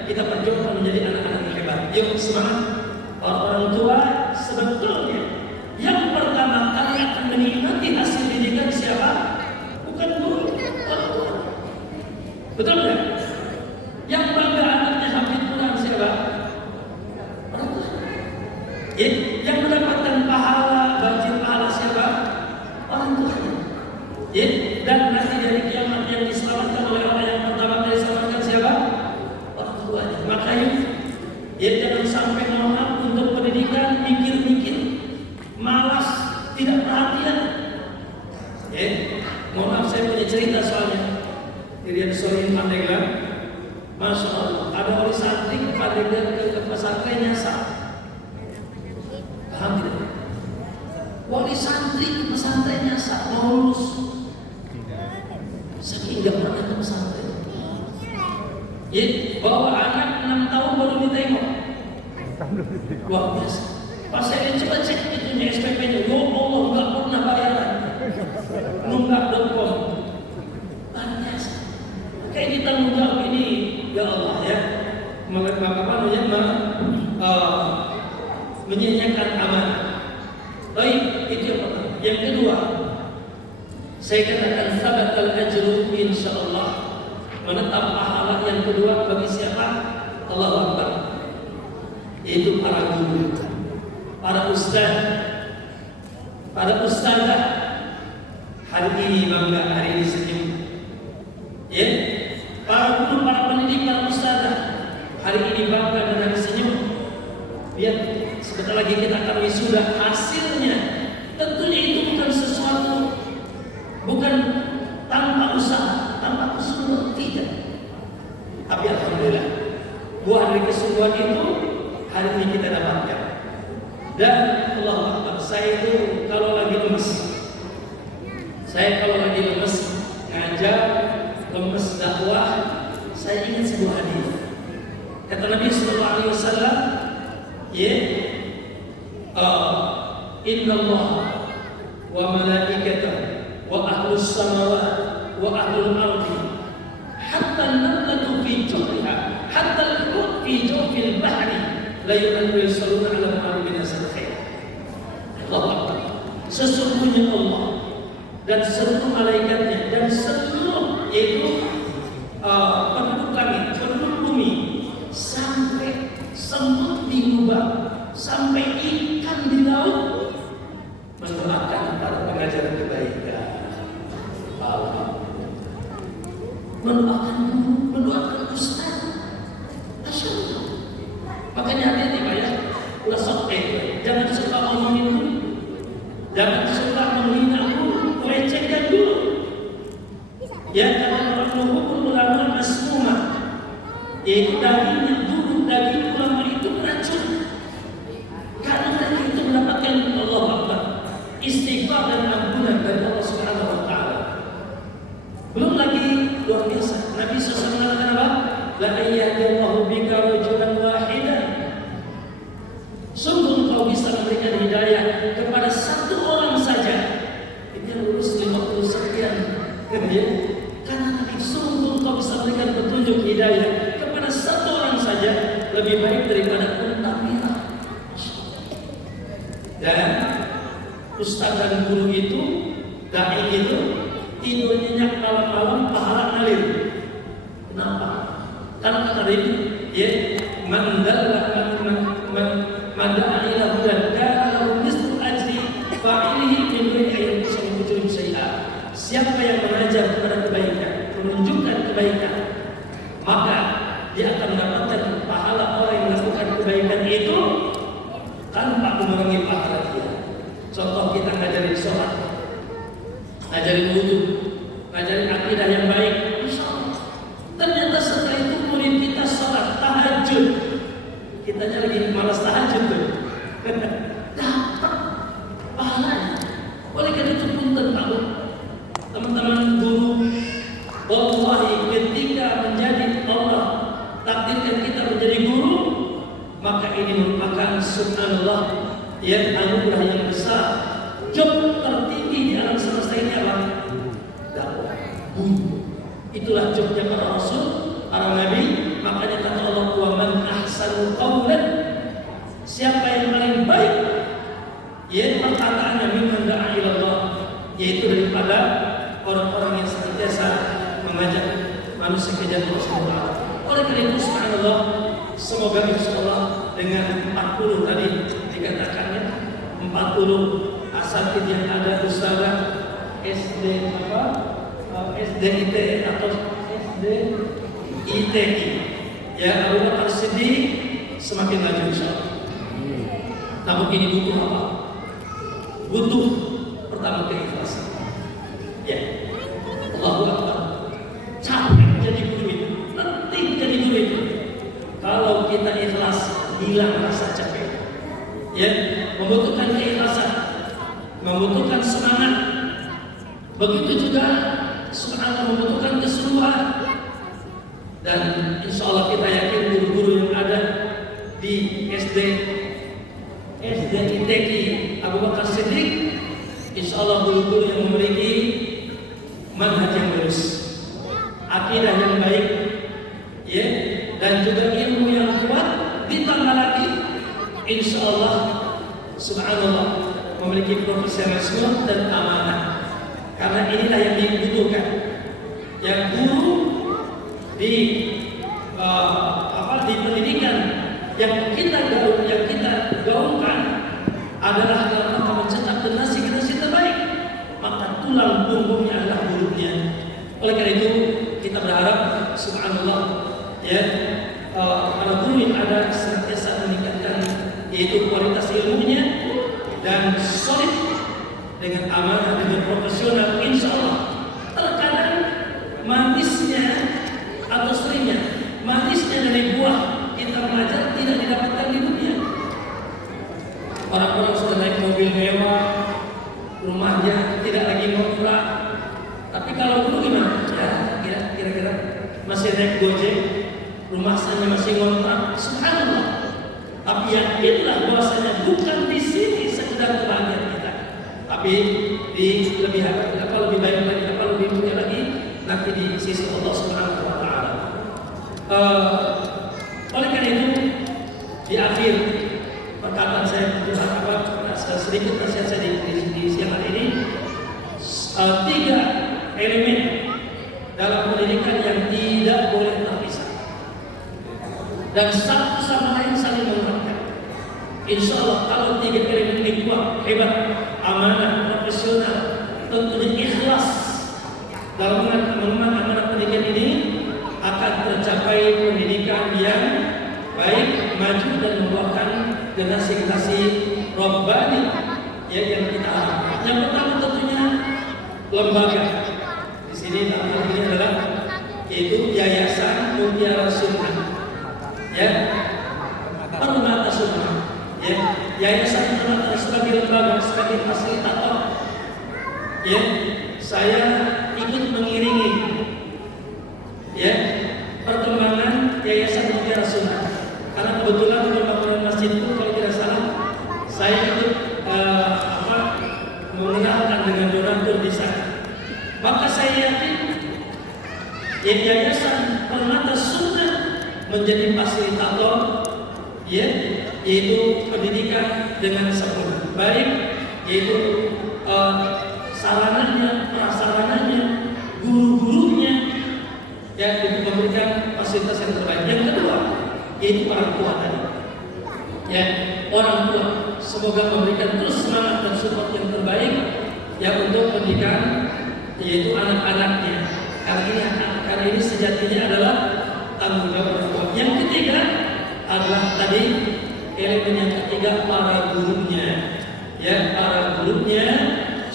kita perjuangkan menjadi anak-anak yang hebat. Yuk semangat. Orang tua sebetulnya yang pertama kali akan menikmati hasil didikan siapa? Bukan guru, orang tua. Betul nggak? Yang bangga anaknya hafid Quran siapa? Orang tua. Ya, yang mendapatkan pahala, bajir pahala siapa? Orang tua. perhatian. Mohon maaf saya punya cerita soalnya. Dirian Solihin Pandeglang, Masya Allah, ada orang santri ke Pandeglang ke pesantren nyasar. Paham tidak? Wali santri ke pesantren nyasar, mau lulus. Saking nggak pernah ke pesantren. Bawa anak 6 tahun baru ditengok. Luar biasa. Pas saya coba cek itunya SPP-nya, ya Allah nggak pernah bayaran. Nunggak.com. Luar biasa. Kayak ditanggung jawab ini, ya Allah ya. Menyanyikan amanah. Baik, itu yang pertama. Yang kedua, saya katakan sabatal ajru insyaallah, menetap pahala yang kedua bagi siapa? Allahu Akbar. Yaitu para guru, para ustaz, para ustazah. Hari ini bangga, hari ini senyum. Ya, para guru, para pendidik, para ustazah. Hari ini bangga dan hari senyum. Lihat, sebentar lagi kita akan wisuda. Hasilnya tentunya itu bukan sesuatu, bukan tanpa usaha, tanpa kesungguhan, tidak. Tapi alhamdulillah, buah dari kesungguhan itu hari ini kita dapatkan. Dan Allah Akbar, saya itu kalau lagi lemes, ngajar, lemes dakwah, saya ingat sebuah hadis. Kata Nabi Sallallahu Alaihi Wasallam, Inna Allah wa malaikatahu wa ahlus samawat wa ahlul ardi hatta an-namlatu fi juhriha hatta al-hut fi jawfil bahri la yusaluna ala mu'alibina sadkhair. Sesungguhnya Allah dan seluruh malaikatnya dan seluruh yaitu penduduk langit, penduduk bumi, sampai semut di lubang, sampai ikan di laut mendoakan para pengajar kebaikan. Mendoakan guru, mendoakan ustaz. Masya Allah. Makanya hati-hati Pak ya. Ulah sok jangan suka ngomongin dulu, jangan suka menghina guru, melecehkan guru. Ya, karena orang hukum ulama masmumah, yaitu dagingnya guru, daging ulama itu beracun. Karena mereka itu mendapatkan Allah Akbar, istighfar dan ampunan dari Allah Subhanahu Wa Taala. Belum lagi luar biasa. Nabi SAW mengatakan apa? La ayyadallahu bika rajulan wahidan. Sungguh engkau bisa memberikan hidayah kepada satu orang saja. Itu yang lulus 50 sekian. Karena Nabi sungguh engkau bisa memberikan petunjuk hidayah kepada satu orang saja lebih baik daripada unta merah. Dan ustaz dan guru itu, dai itu tidur nyenyak malam-malam, pahala ngalir. Kenapa? Karena kata Nabi, Manda'a ila hudan kana lahu nisfu ajri fa'ilihi min ghairi ayyin tusawwiju syai'a. Siapa yang mengajar kepada kebaikan, menunjukkan kebaikan, maka dia akan mendapatkan pahala orang yang melakukan kebaikan itu tanpa mengurangi pahala dia. Contoh, kita ngajarin sholat, ngajarin wudu, ngajarin akidah yang baik, insya Allah. Ternyata setelah itu murid kita sholat tahajud, kitanya lagi malas tahajud tuh. Dapat pahalanya. Oleh karena itu pun tahu teman-teman guru, wallahi ketika menjadi Allah takdirkan kita menjadi guru, maka ini merupakan subhanallah, ya, anugerah yang besar. Job tertinggi di alam semesta ini apa? Dakwah, guru. Itulah jobnya para rasul, para nabi. Makanya kata Allah, wa man ahsanu qawlan, siapa yang paling baik ya perkataannya mimman da'a ila Allah, yaitu daripada orang-orang yang senantiasa mengajak manusia ke jalan Allah. Oleh karena itu subhanallah, semoga insyaallah dengan 40 tadi dikatakannya 40 asatid yang ada ustazah SD SDIT atau SDITI ya, Abu Bakar Siddiq semakin maju insyaallah. Namun ini butuh apa? Butuh pertama keikhlasan. Ya, Allahu Akbar. Capek jadi guru itu, letih jadi guru itu. Kalau kita ikhlas, hilang rasa capek. Ya, membutuhkan keikhlasan, membutuhkan semangat. Begitu juga subhanallah membutuhkan kesungguhan. Dan insya Allah kita yakin guru-guru yang ada di SD ITK Abu Bakar Siddiq, insya Allah guru-guru yang memiliki manhaj yang lurus, akidah yang baik, ya, dan juga ilmu yang kuat, ditambah lagi insya Allah subhanallah memiliki profesionalisme dan amanah. Karena inilah yang dibutuhkan. Yang guru di di pendidikan yang kita gaungkan adalah dalam mencetak generasi terbaik. Maka tulang punggungnya adalah gurunya. Oleh karena itu kita berharap subhanallah, ya, para guru yang ada senantiasa meningkatkan yaitu kualitas ilmunya dan solid dengan amanah, dengan profesional, insya Allah. Terkadang manisnya atau seringnya manisnya dari buah kita belajar tidak didapatkan di dunia. Orang-orang sudah naik mobil mewah, rumahnya tidak lagi ngontrak. Tapi kalau dulu gimana? Ya, kira-kira masih naik Gojek, rumahnya masih ngontrak. Subhanallah. Tapi yakinlah bahwasanya bukan di sini sekedar kebahagiaan kita, tapi di lebih baik lagi, lebih mulia lagi nanti di sisi Allah Subhanahu wa taala. Oleh karena itu di akhir perkataan saya sedikit nasihat saya di siang hari ini, 3 elemen dalam pendidikan yang tidak boleh terpisah dan satu sama lain saling menguatkan. Insya Allah kalau 3 elemen ini kuat, hebat, amanah, profesional, tentunya ikhlas dalam mengemban amanah pendidikan ini, akan tercapai pendidikan yang baik, maju dan membuahkan generasi-generasi Rabbani yang kita harapkan. Yang pertama tentunya lembaga. Di sini dalam ini adalah yaitu Yayasan Mutiara Sunnah. Ya, Permata Sunnah. Ya, Yayasan Permata sebagai lembaga, sebagai fasilitator. Ya, saya ikut mengiringi ya perkembangan Yayasan Mutiara Sunnah. Karena kebetulan pembangunan masjid itu kalau tidak salah saya ikut mengenalkan dengan donatur di sana. Maka saya yakin Yayasan Permata Sunnah menjadi fasilitator, ya, yaitu pendidikan dengan sempurna, baik yaitu sarananya, prasarananya, guru-gurunya, ya, memberikan fasilitas yang terbaik. Yang kedua yaitu orang tua tadi, ya, orang tua semoga memberikan terus semangat dan support yang terbaik, ya, untuk pendidikan yaitu anak-anaknya. Karena ini sejatinya adalah tanggung jawab orang tua. Yang ketiga adalah tadi elemen yang ketiga, para gurunya, ya, para gurunya.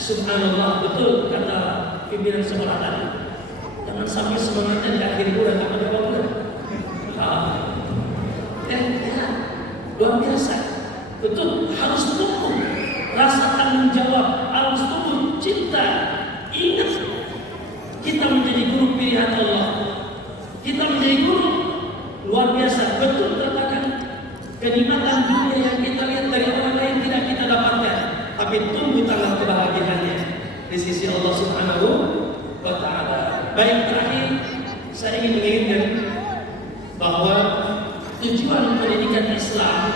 Subhanallah, betul kata pimpinan sekolah tadi. Jangan sampai semangatnya di akhir bulan atau di awal bulan. Luar biasa. Betul, harus tumbuh rasa tanggung jawab, harus tumbuh cinta. Ingat, kita menjadi guru pilihan Allah. Kita menjadi guru luar biasa. Betul katakan, kenikmatan dunia yang kita lihat dari orang lain tidak kita dapatkan, tapi tunggu tanggal kebahagiaannya di sisi Allah Subhanahu wa taala. Baik, terakhir saya ingin mengingatkan bahwa tujuan pendidikan Islam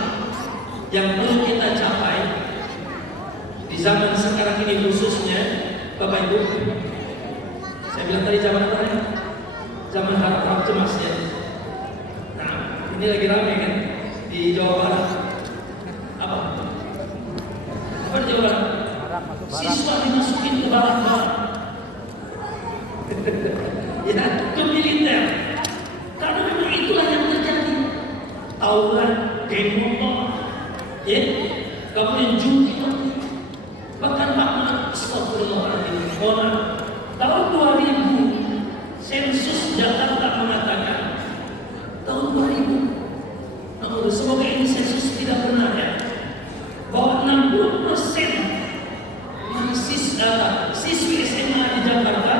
yang perlu kita capai di zaman sekarang ini khususnya, Bapak Ibu, saya bilang tadi zaman apa ya? Zaman harap cemas, ya. Nah, ini lagi ramai kan di Jawa Barat. Apa di Jawa Barat? Siswa dimasukin ke barat-barat, ya, ke militer. Karena memang itulah yang terjadi. Tawuran, geng motor, ya, kemudian judi, bahkan makna semoga ini sensus tidak benar ya, bahwa 60% siswi SMA di Jakarta,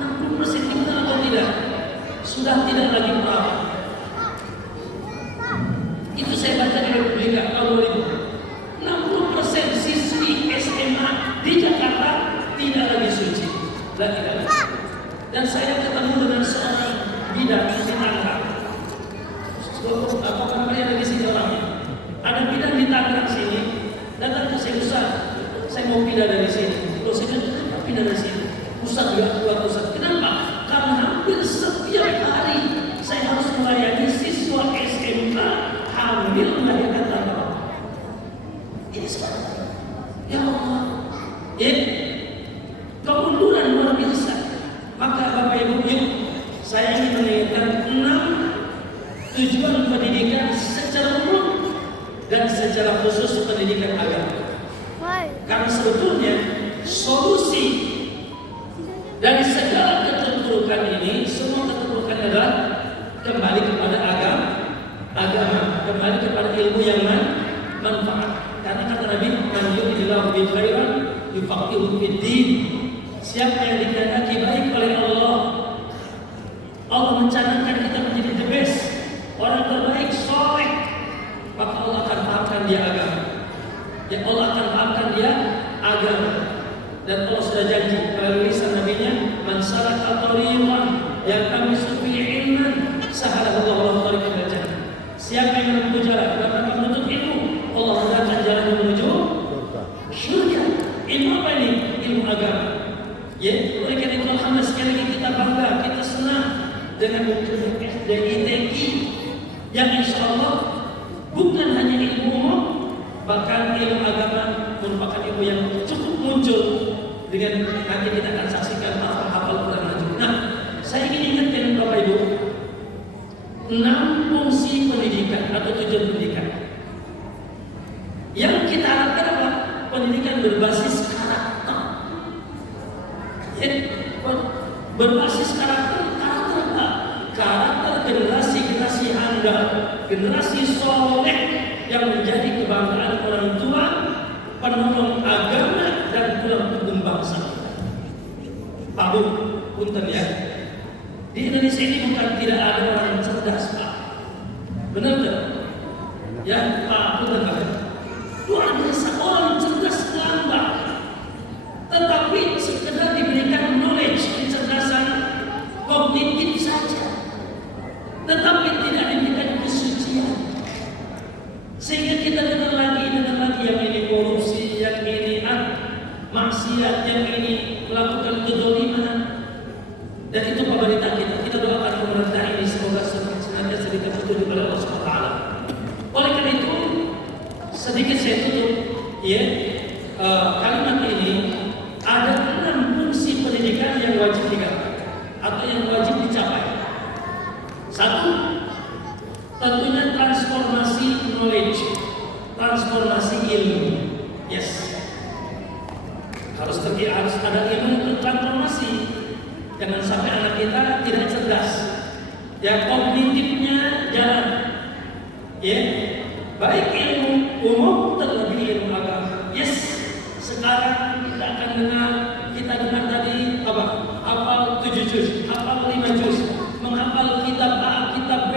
60% itu benar atau tidak? Sudah tidak lagi perawat. Itu saya baca di Republika tahun 2000. 60% siswi SMA di Jakarta tidak lagi suci. Tidak. Dan saya ketemu dengan seorang bidan di Tangerang. Apakah kalian ada di sini orangnya? Ada bidan di Tangerang sini, datang ke saya, Ustaz, saya mau pindah dari sini. Kalau saya pindah dari sini, Ustaz juga keluar Ustaz. Kenapa? Karena hampir setiap hari saya harus melayani siswa SMK hamil melahirkan tanpa. Ini sekarang. Ya Allah. Kemunduran luar biasa. Maka Bapak Ibu, yuk saya ingin mengingatkan 6 tujuan pendidikan secara umum dan secara khusus pendidikan agama. Karena sebetulnya solusi dari segala keterpurukan ini, semua keterpurukan adalah kembali kepada agama, kembali kepada ilmu yang manfaat. Karena kata Nabi, "Man yuridillahu bihi khairan yufaqihuhu fid-din." Siapa yang dikehendaki baik oleh Allah, Allah mencanangkan kita menjadi the best, orang terbaik, soleh, maka Allah akan pahamkan dia agama. Ya Allah akan pahamkan dia agama. Dan Allah sudah janji melalui lisan Nabi-Nya, "Man salaka tariqan yaltamisu fihi ilman, sahalahu Allahu tariqan ilal jannah." Siapa yang menempuh jalan dalam menuntut ilmu, Allah mudahkan jalan menuju surga. Ilmu apa ini? Ilmu agama. Ya, oleh karena itu alhamdulillah sekali lagi kita bangga, kita senang dengan munculnya SDITQ yang insya Allah bukan hanya ilmu umum, bahkan ilmu agama merupakan ilmu yang cukup muncul dengan nanti kita akan saksikan hafal Quran maju. Nah, saya ingin ingatkan Bapak Ibu, 6 fungsi pendidikan atau tujuan pendidikan. Yang kita harapkan apa? Pendidikan berbasis karakter. Berbasis karakter apa? Karakter generasi handal, generasi soleh yang menjadi kebanggaan orang tua, penolong agama dan tulang punggung bangsa. Pak Bu, punten ya. Di Indonesia ini bukan tidak ada orang cerdas, Pak. Benar tak? Ya, Pak, punten Pak. Luar biasa orang cerdas lambat. Tetapi sekedar diberikan knowledge, kecerdasan kognitif saja, tetapi tidak diberikan kesucian, sehingga kita dengar lagi yang ini korupsi, yang ini maksiat, yang ini melakukan kezaliman. Dan itu pemerintah kita doakan pemerintah ini semoga senantiasa dikasih oleh Allah Subhanahu wa taala. Oleh karena itu sedikit saya tutup ya kalimat ini. Ada 6 fungsi pendidikan yang wajib digapai atau yang wajib dicapai. 1, tentunya transformasi knowledge, transformasi ilmu. Yes, harus ada ilmu untuk transformasi. Jangan sampai anak kita tidak cerdas, ya kognitifnya jalan. Ya, baik ilmu umum terlebih ilmu agama. Yes, sekarang kita dengar tadi apa? Hafal 7 juz, hafal 5 juz, menghafal kitab A, kitab B.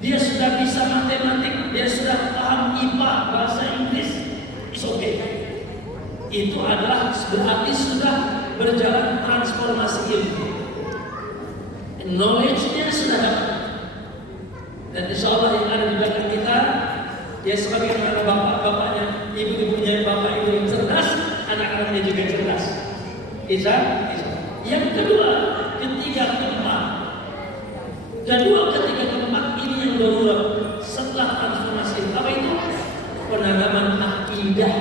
Dia sudah bisa matematik, dia sudah paham IPA, bahasa Inggris. It's okay. Itu adalah berarti sudah berjalan transformasi ilmu. Knowledge-nya sudah dapat. Dan insya Allah yang ada di belakang kita, ya sebagai bapak-bapaknya, ibu-ibunya, bapak ibu yang cerdas, anak-anaknya juga cerdas. Isa. Yang kedua, ketiga, keempat ini yang darurat setelah transformasi. Apa itu? Penanaman akidah,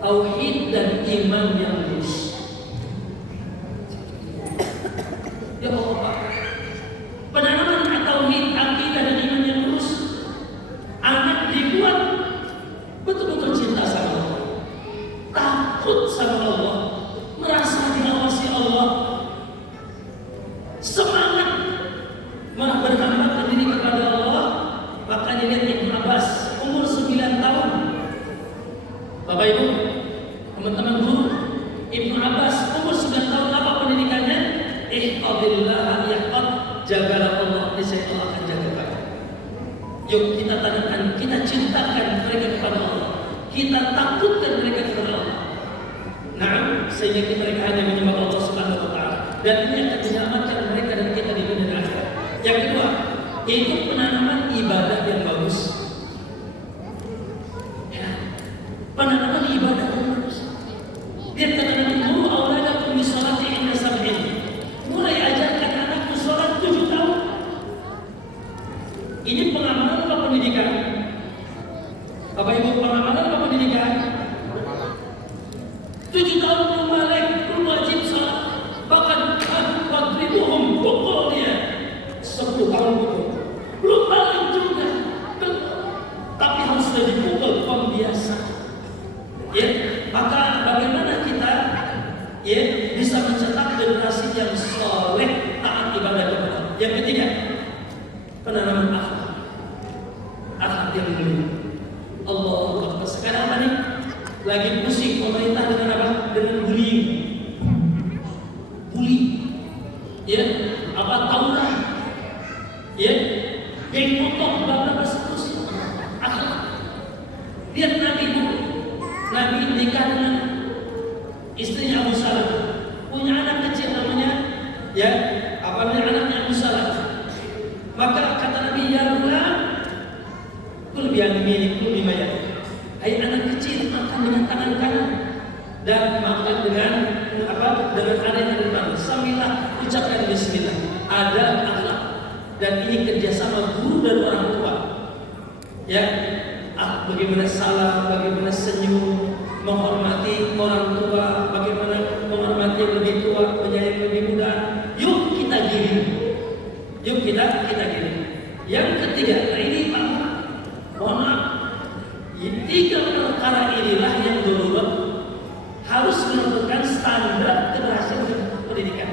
tauhid dan iman yang lurus. Ya Allah, Pak. Penanaman tauhid, akidah dan iman yang lurus. Anak dibuat betul-betul cinta sama Allah, takut sama Allah, merasa diawasi Allah, semangat berhamba diri kepada Allah. sehingga mereka hanya menyembah Allah Subhanahu wa taala. Dan ini akan menyelamatkan mereka dan kita di dunia dan akhirat. Yang kedua, yaitu penanaman ibadah yang bagus. Ya, penanaman ibadah yang bagus. Lihat kata Nabi, "Muru auladakum bis-shalati 'inda sab'in." Mulai ajarkan anakmu salat 7 tahun. Ini pengamalan atau pendidikan? Bapak Ibu, pengamalan atau pendidikan? 7 tahun belum balik, belum wajib salat. Bahkan wadribuhum, pukul dia 10 tahun pukul. Belum balik juga. Tapi harus sudah dipukul pembiasa. Ya, maka bagaimana kita ya bisa mencetak generasi yang soleh taat ibadah kepada Allah. Yang ketiga, penanaman akhlak. Akhlak yang mulia. Allahu Akbar. Sekarang apa nih? Lagi pusing pemerintah dengan apa? Dengan bullying. Bully. Ya, apa tawuran. Ya, geng motor, bla seterusnya. Akhlak. Lihat Nabi Bu. Nabi nikah dengan istrinya Abu Salam. Punya anak kecil namanya ya, apa namanya anaknya Abu Salam. Maka kata Nabi, ya Allah, kul biyamini kul bimayat. Hai anak kecil, makan dengan tangan kanan dan makan dengan apa? Dengan ada yang depan. Sambilah ucapkan bismillah. Ada akhlak dan ini kerjasama guru dan orang tua. Ya, bagaimana salam, bagaimana senyum, menghormati orang tua, bagaimana menghormati yang lebih tua, menyayangi lebih muda. Yuk kita giring. Yuk kita giring. Yang ketiga, nah ini Pak, mohon maaf. 3 perkara inilah yang dulu harus menentukan standar keberhasilan pendidikan.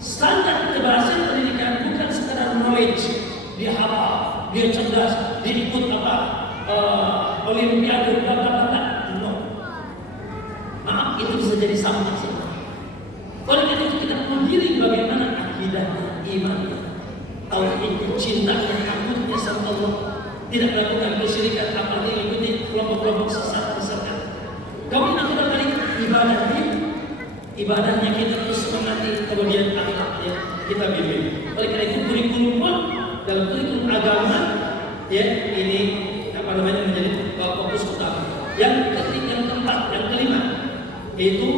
Standar keberhasilan pendidikan bukan sekadar knowledge, dia hafal, dia cerdas, dia ikut apa olimpiade, bla bla bla. No. Maaf, itu bisa jadi sampah semua. Oleh karena itu kita menggiring bagaimana akidah, iman, tauhid, cinta dan takutnya sama Allah. Tidak melakukan kesyirikan, apalagi mengikuti kelompok-kelompok sesat misalkan. Kemudian kita kali ibadahnya kita terus semangati, kemudian akhlaknya kita bimbing. Oleh karena itu kurikulum pun dalam kurikulum agama ya ini apa namanya menjadi fokus utama. Yang keempat, yang kelima itu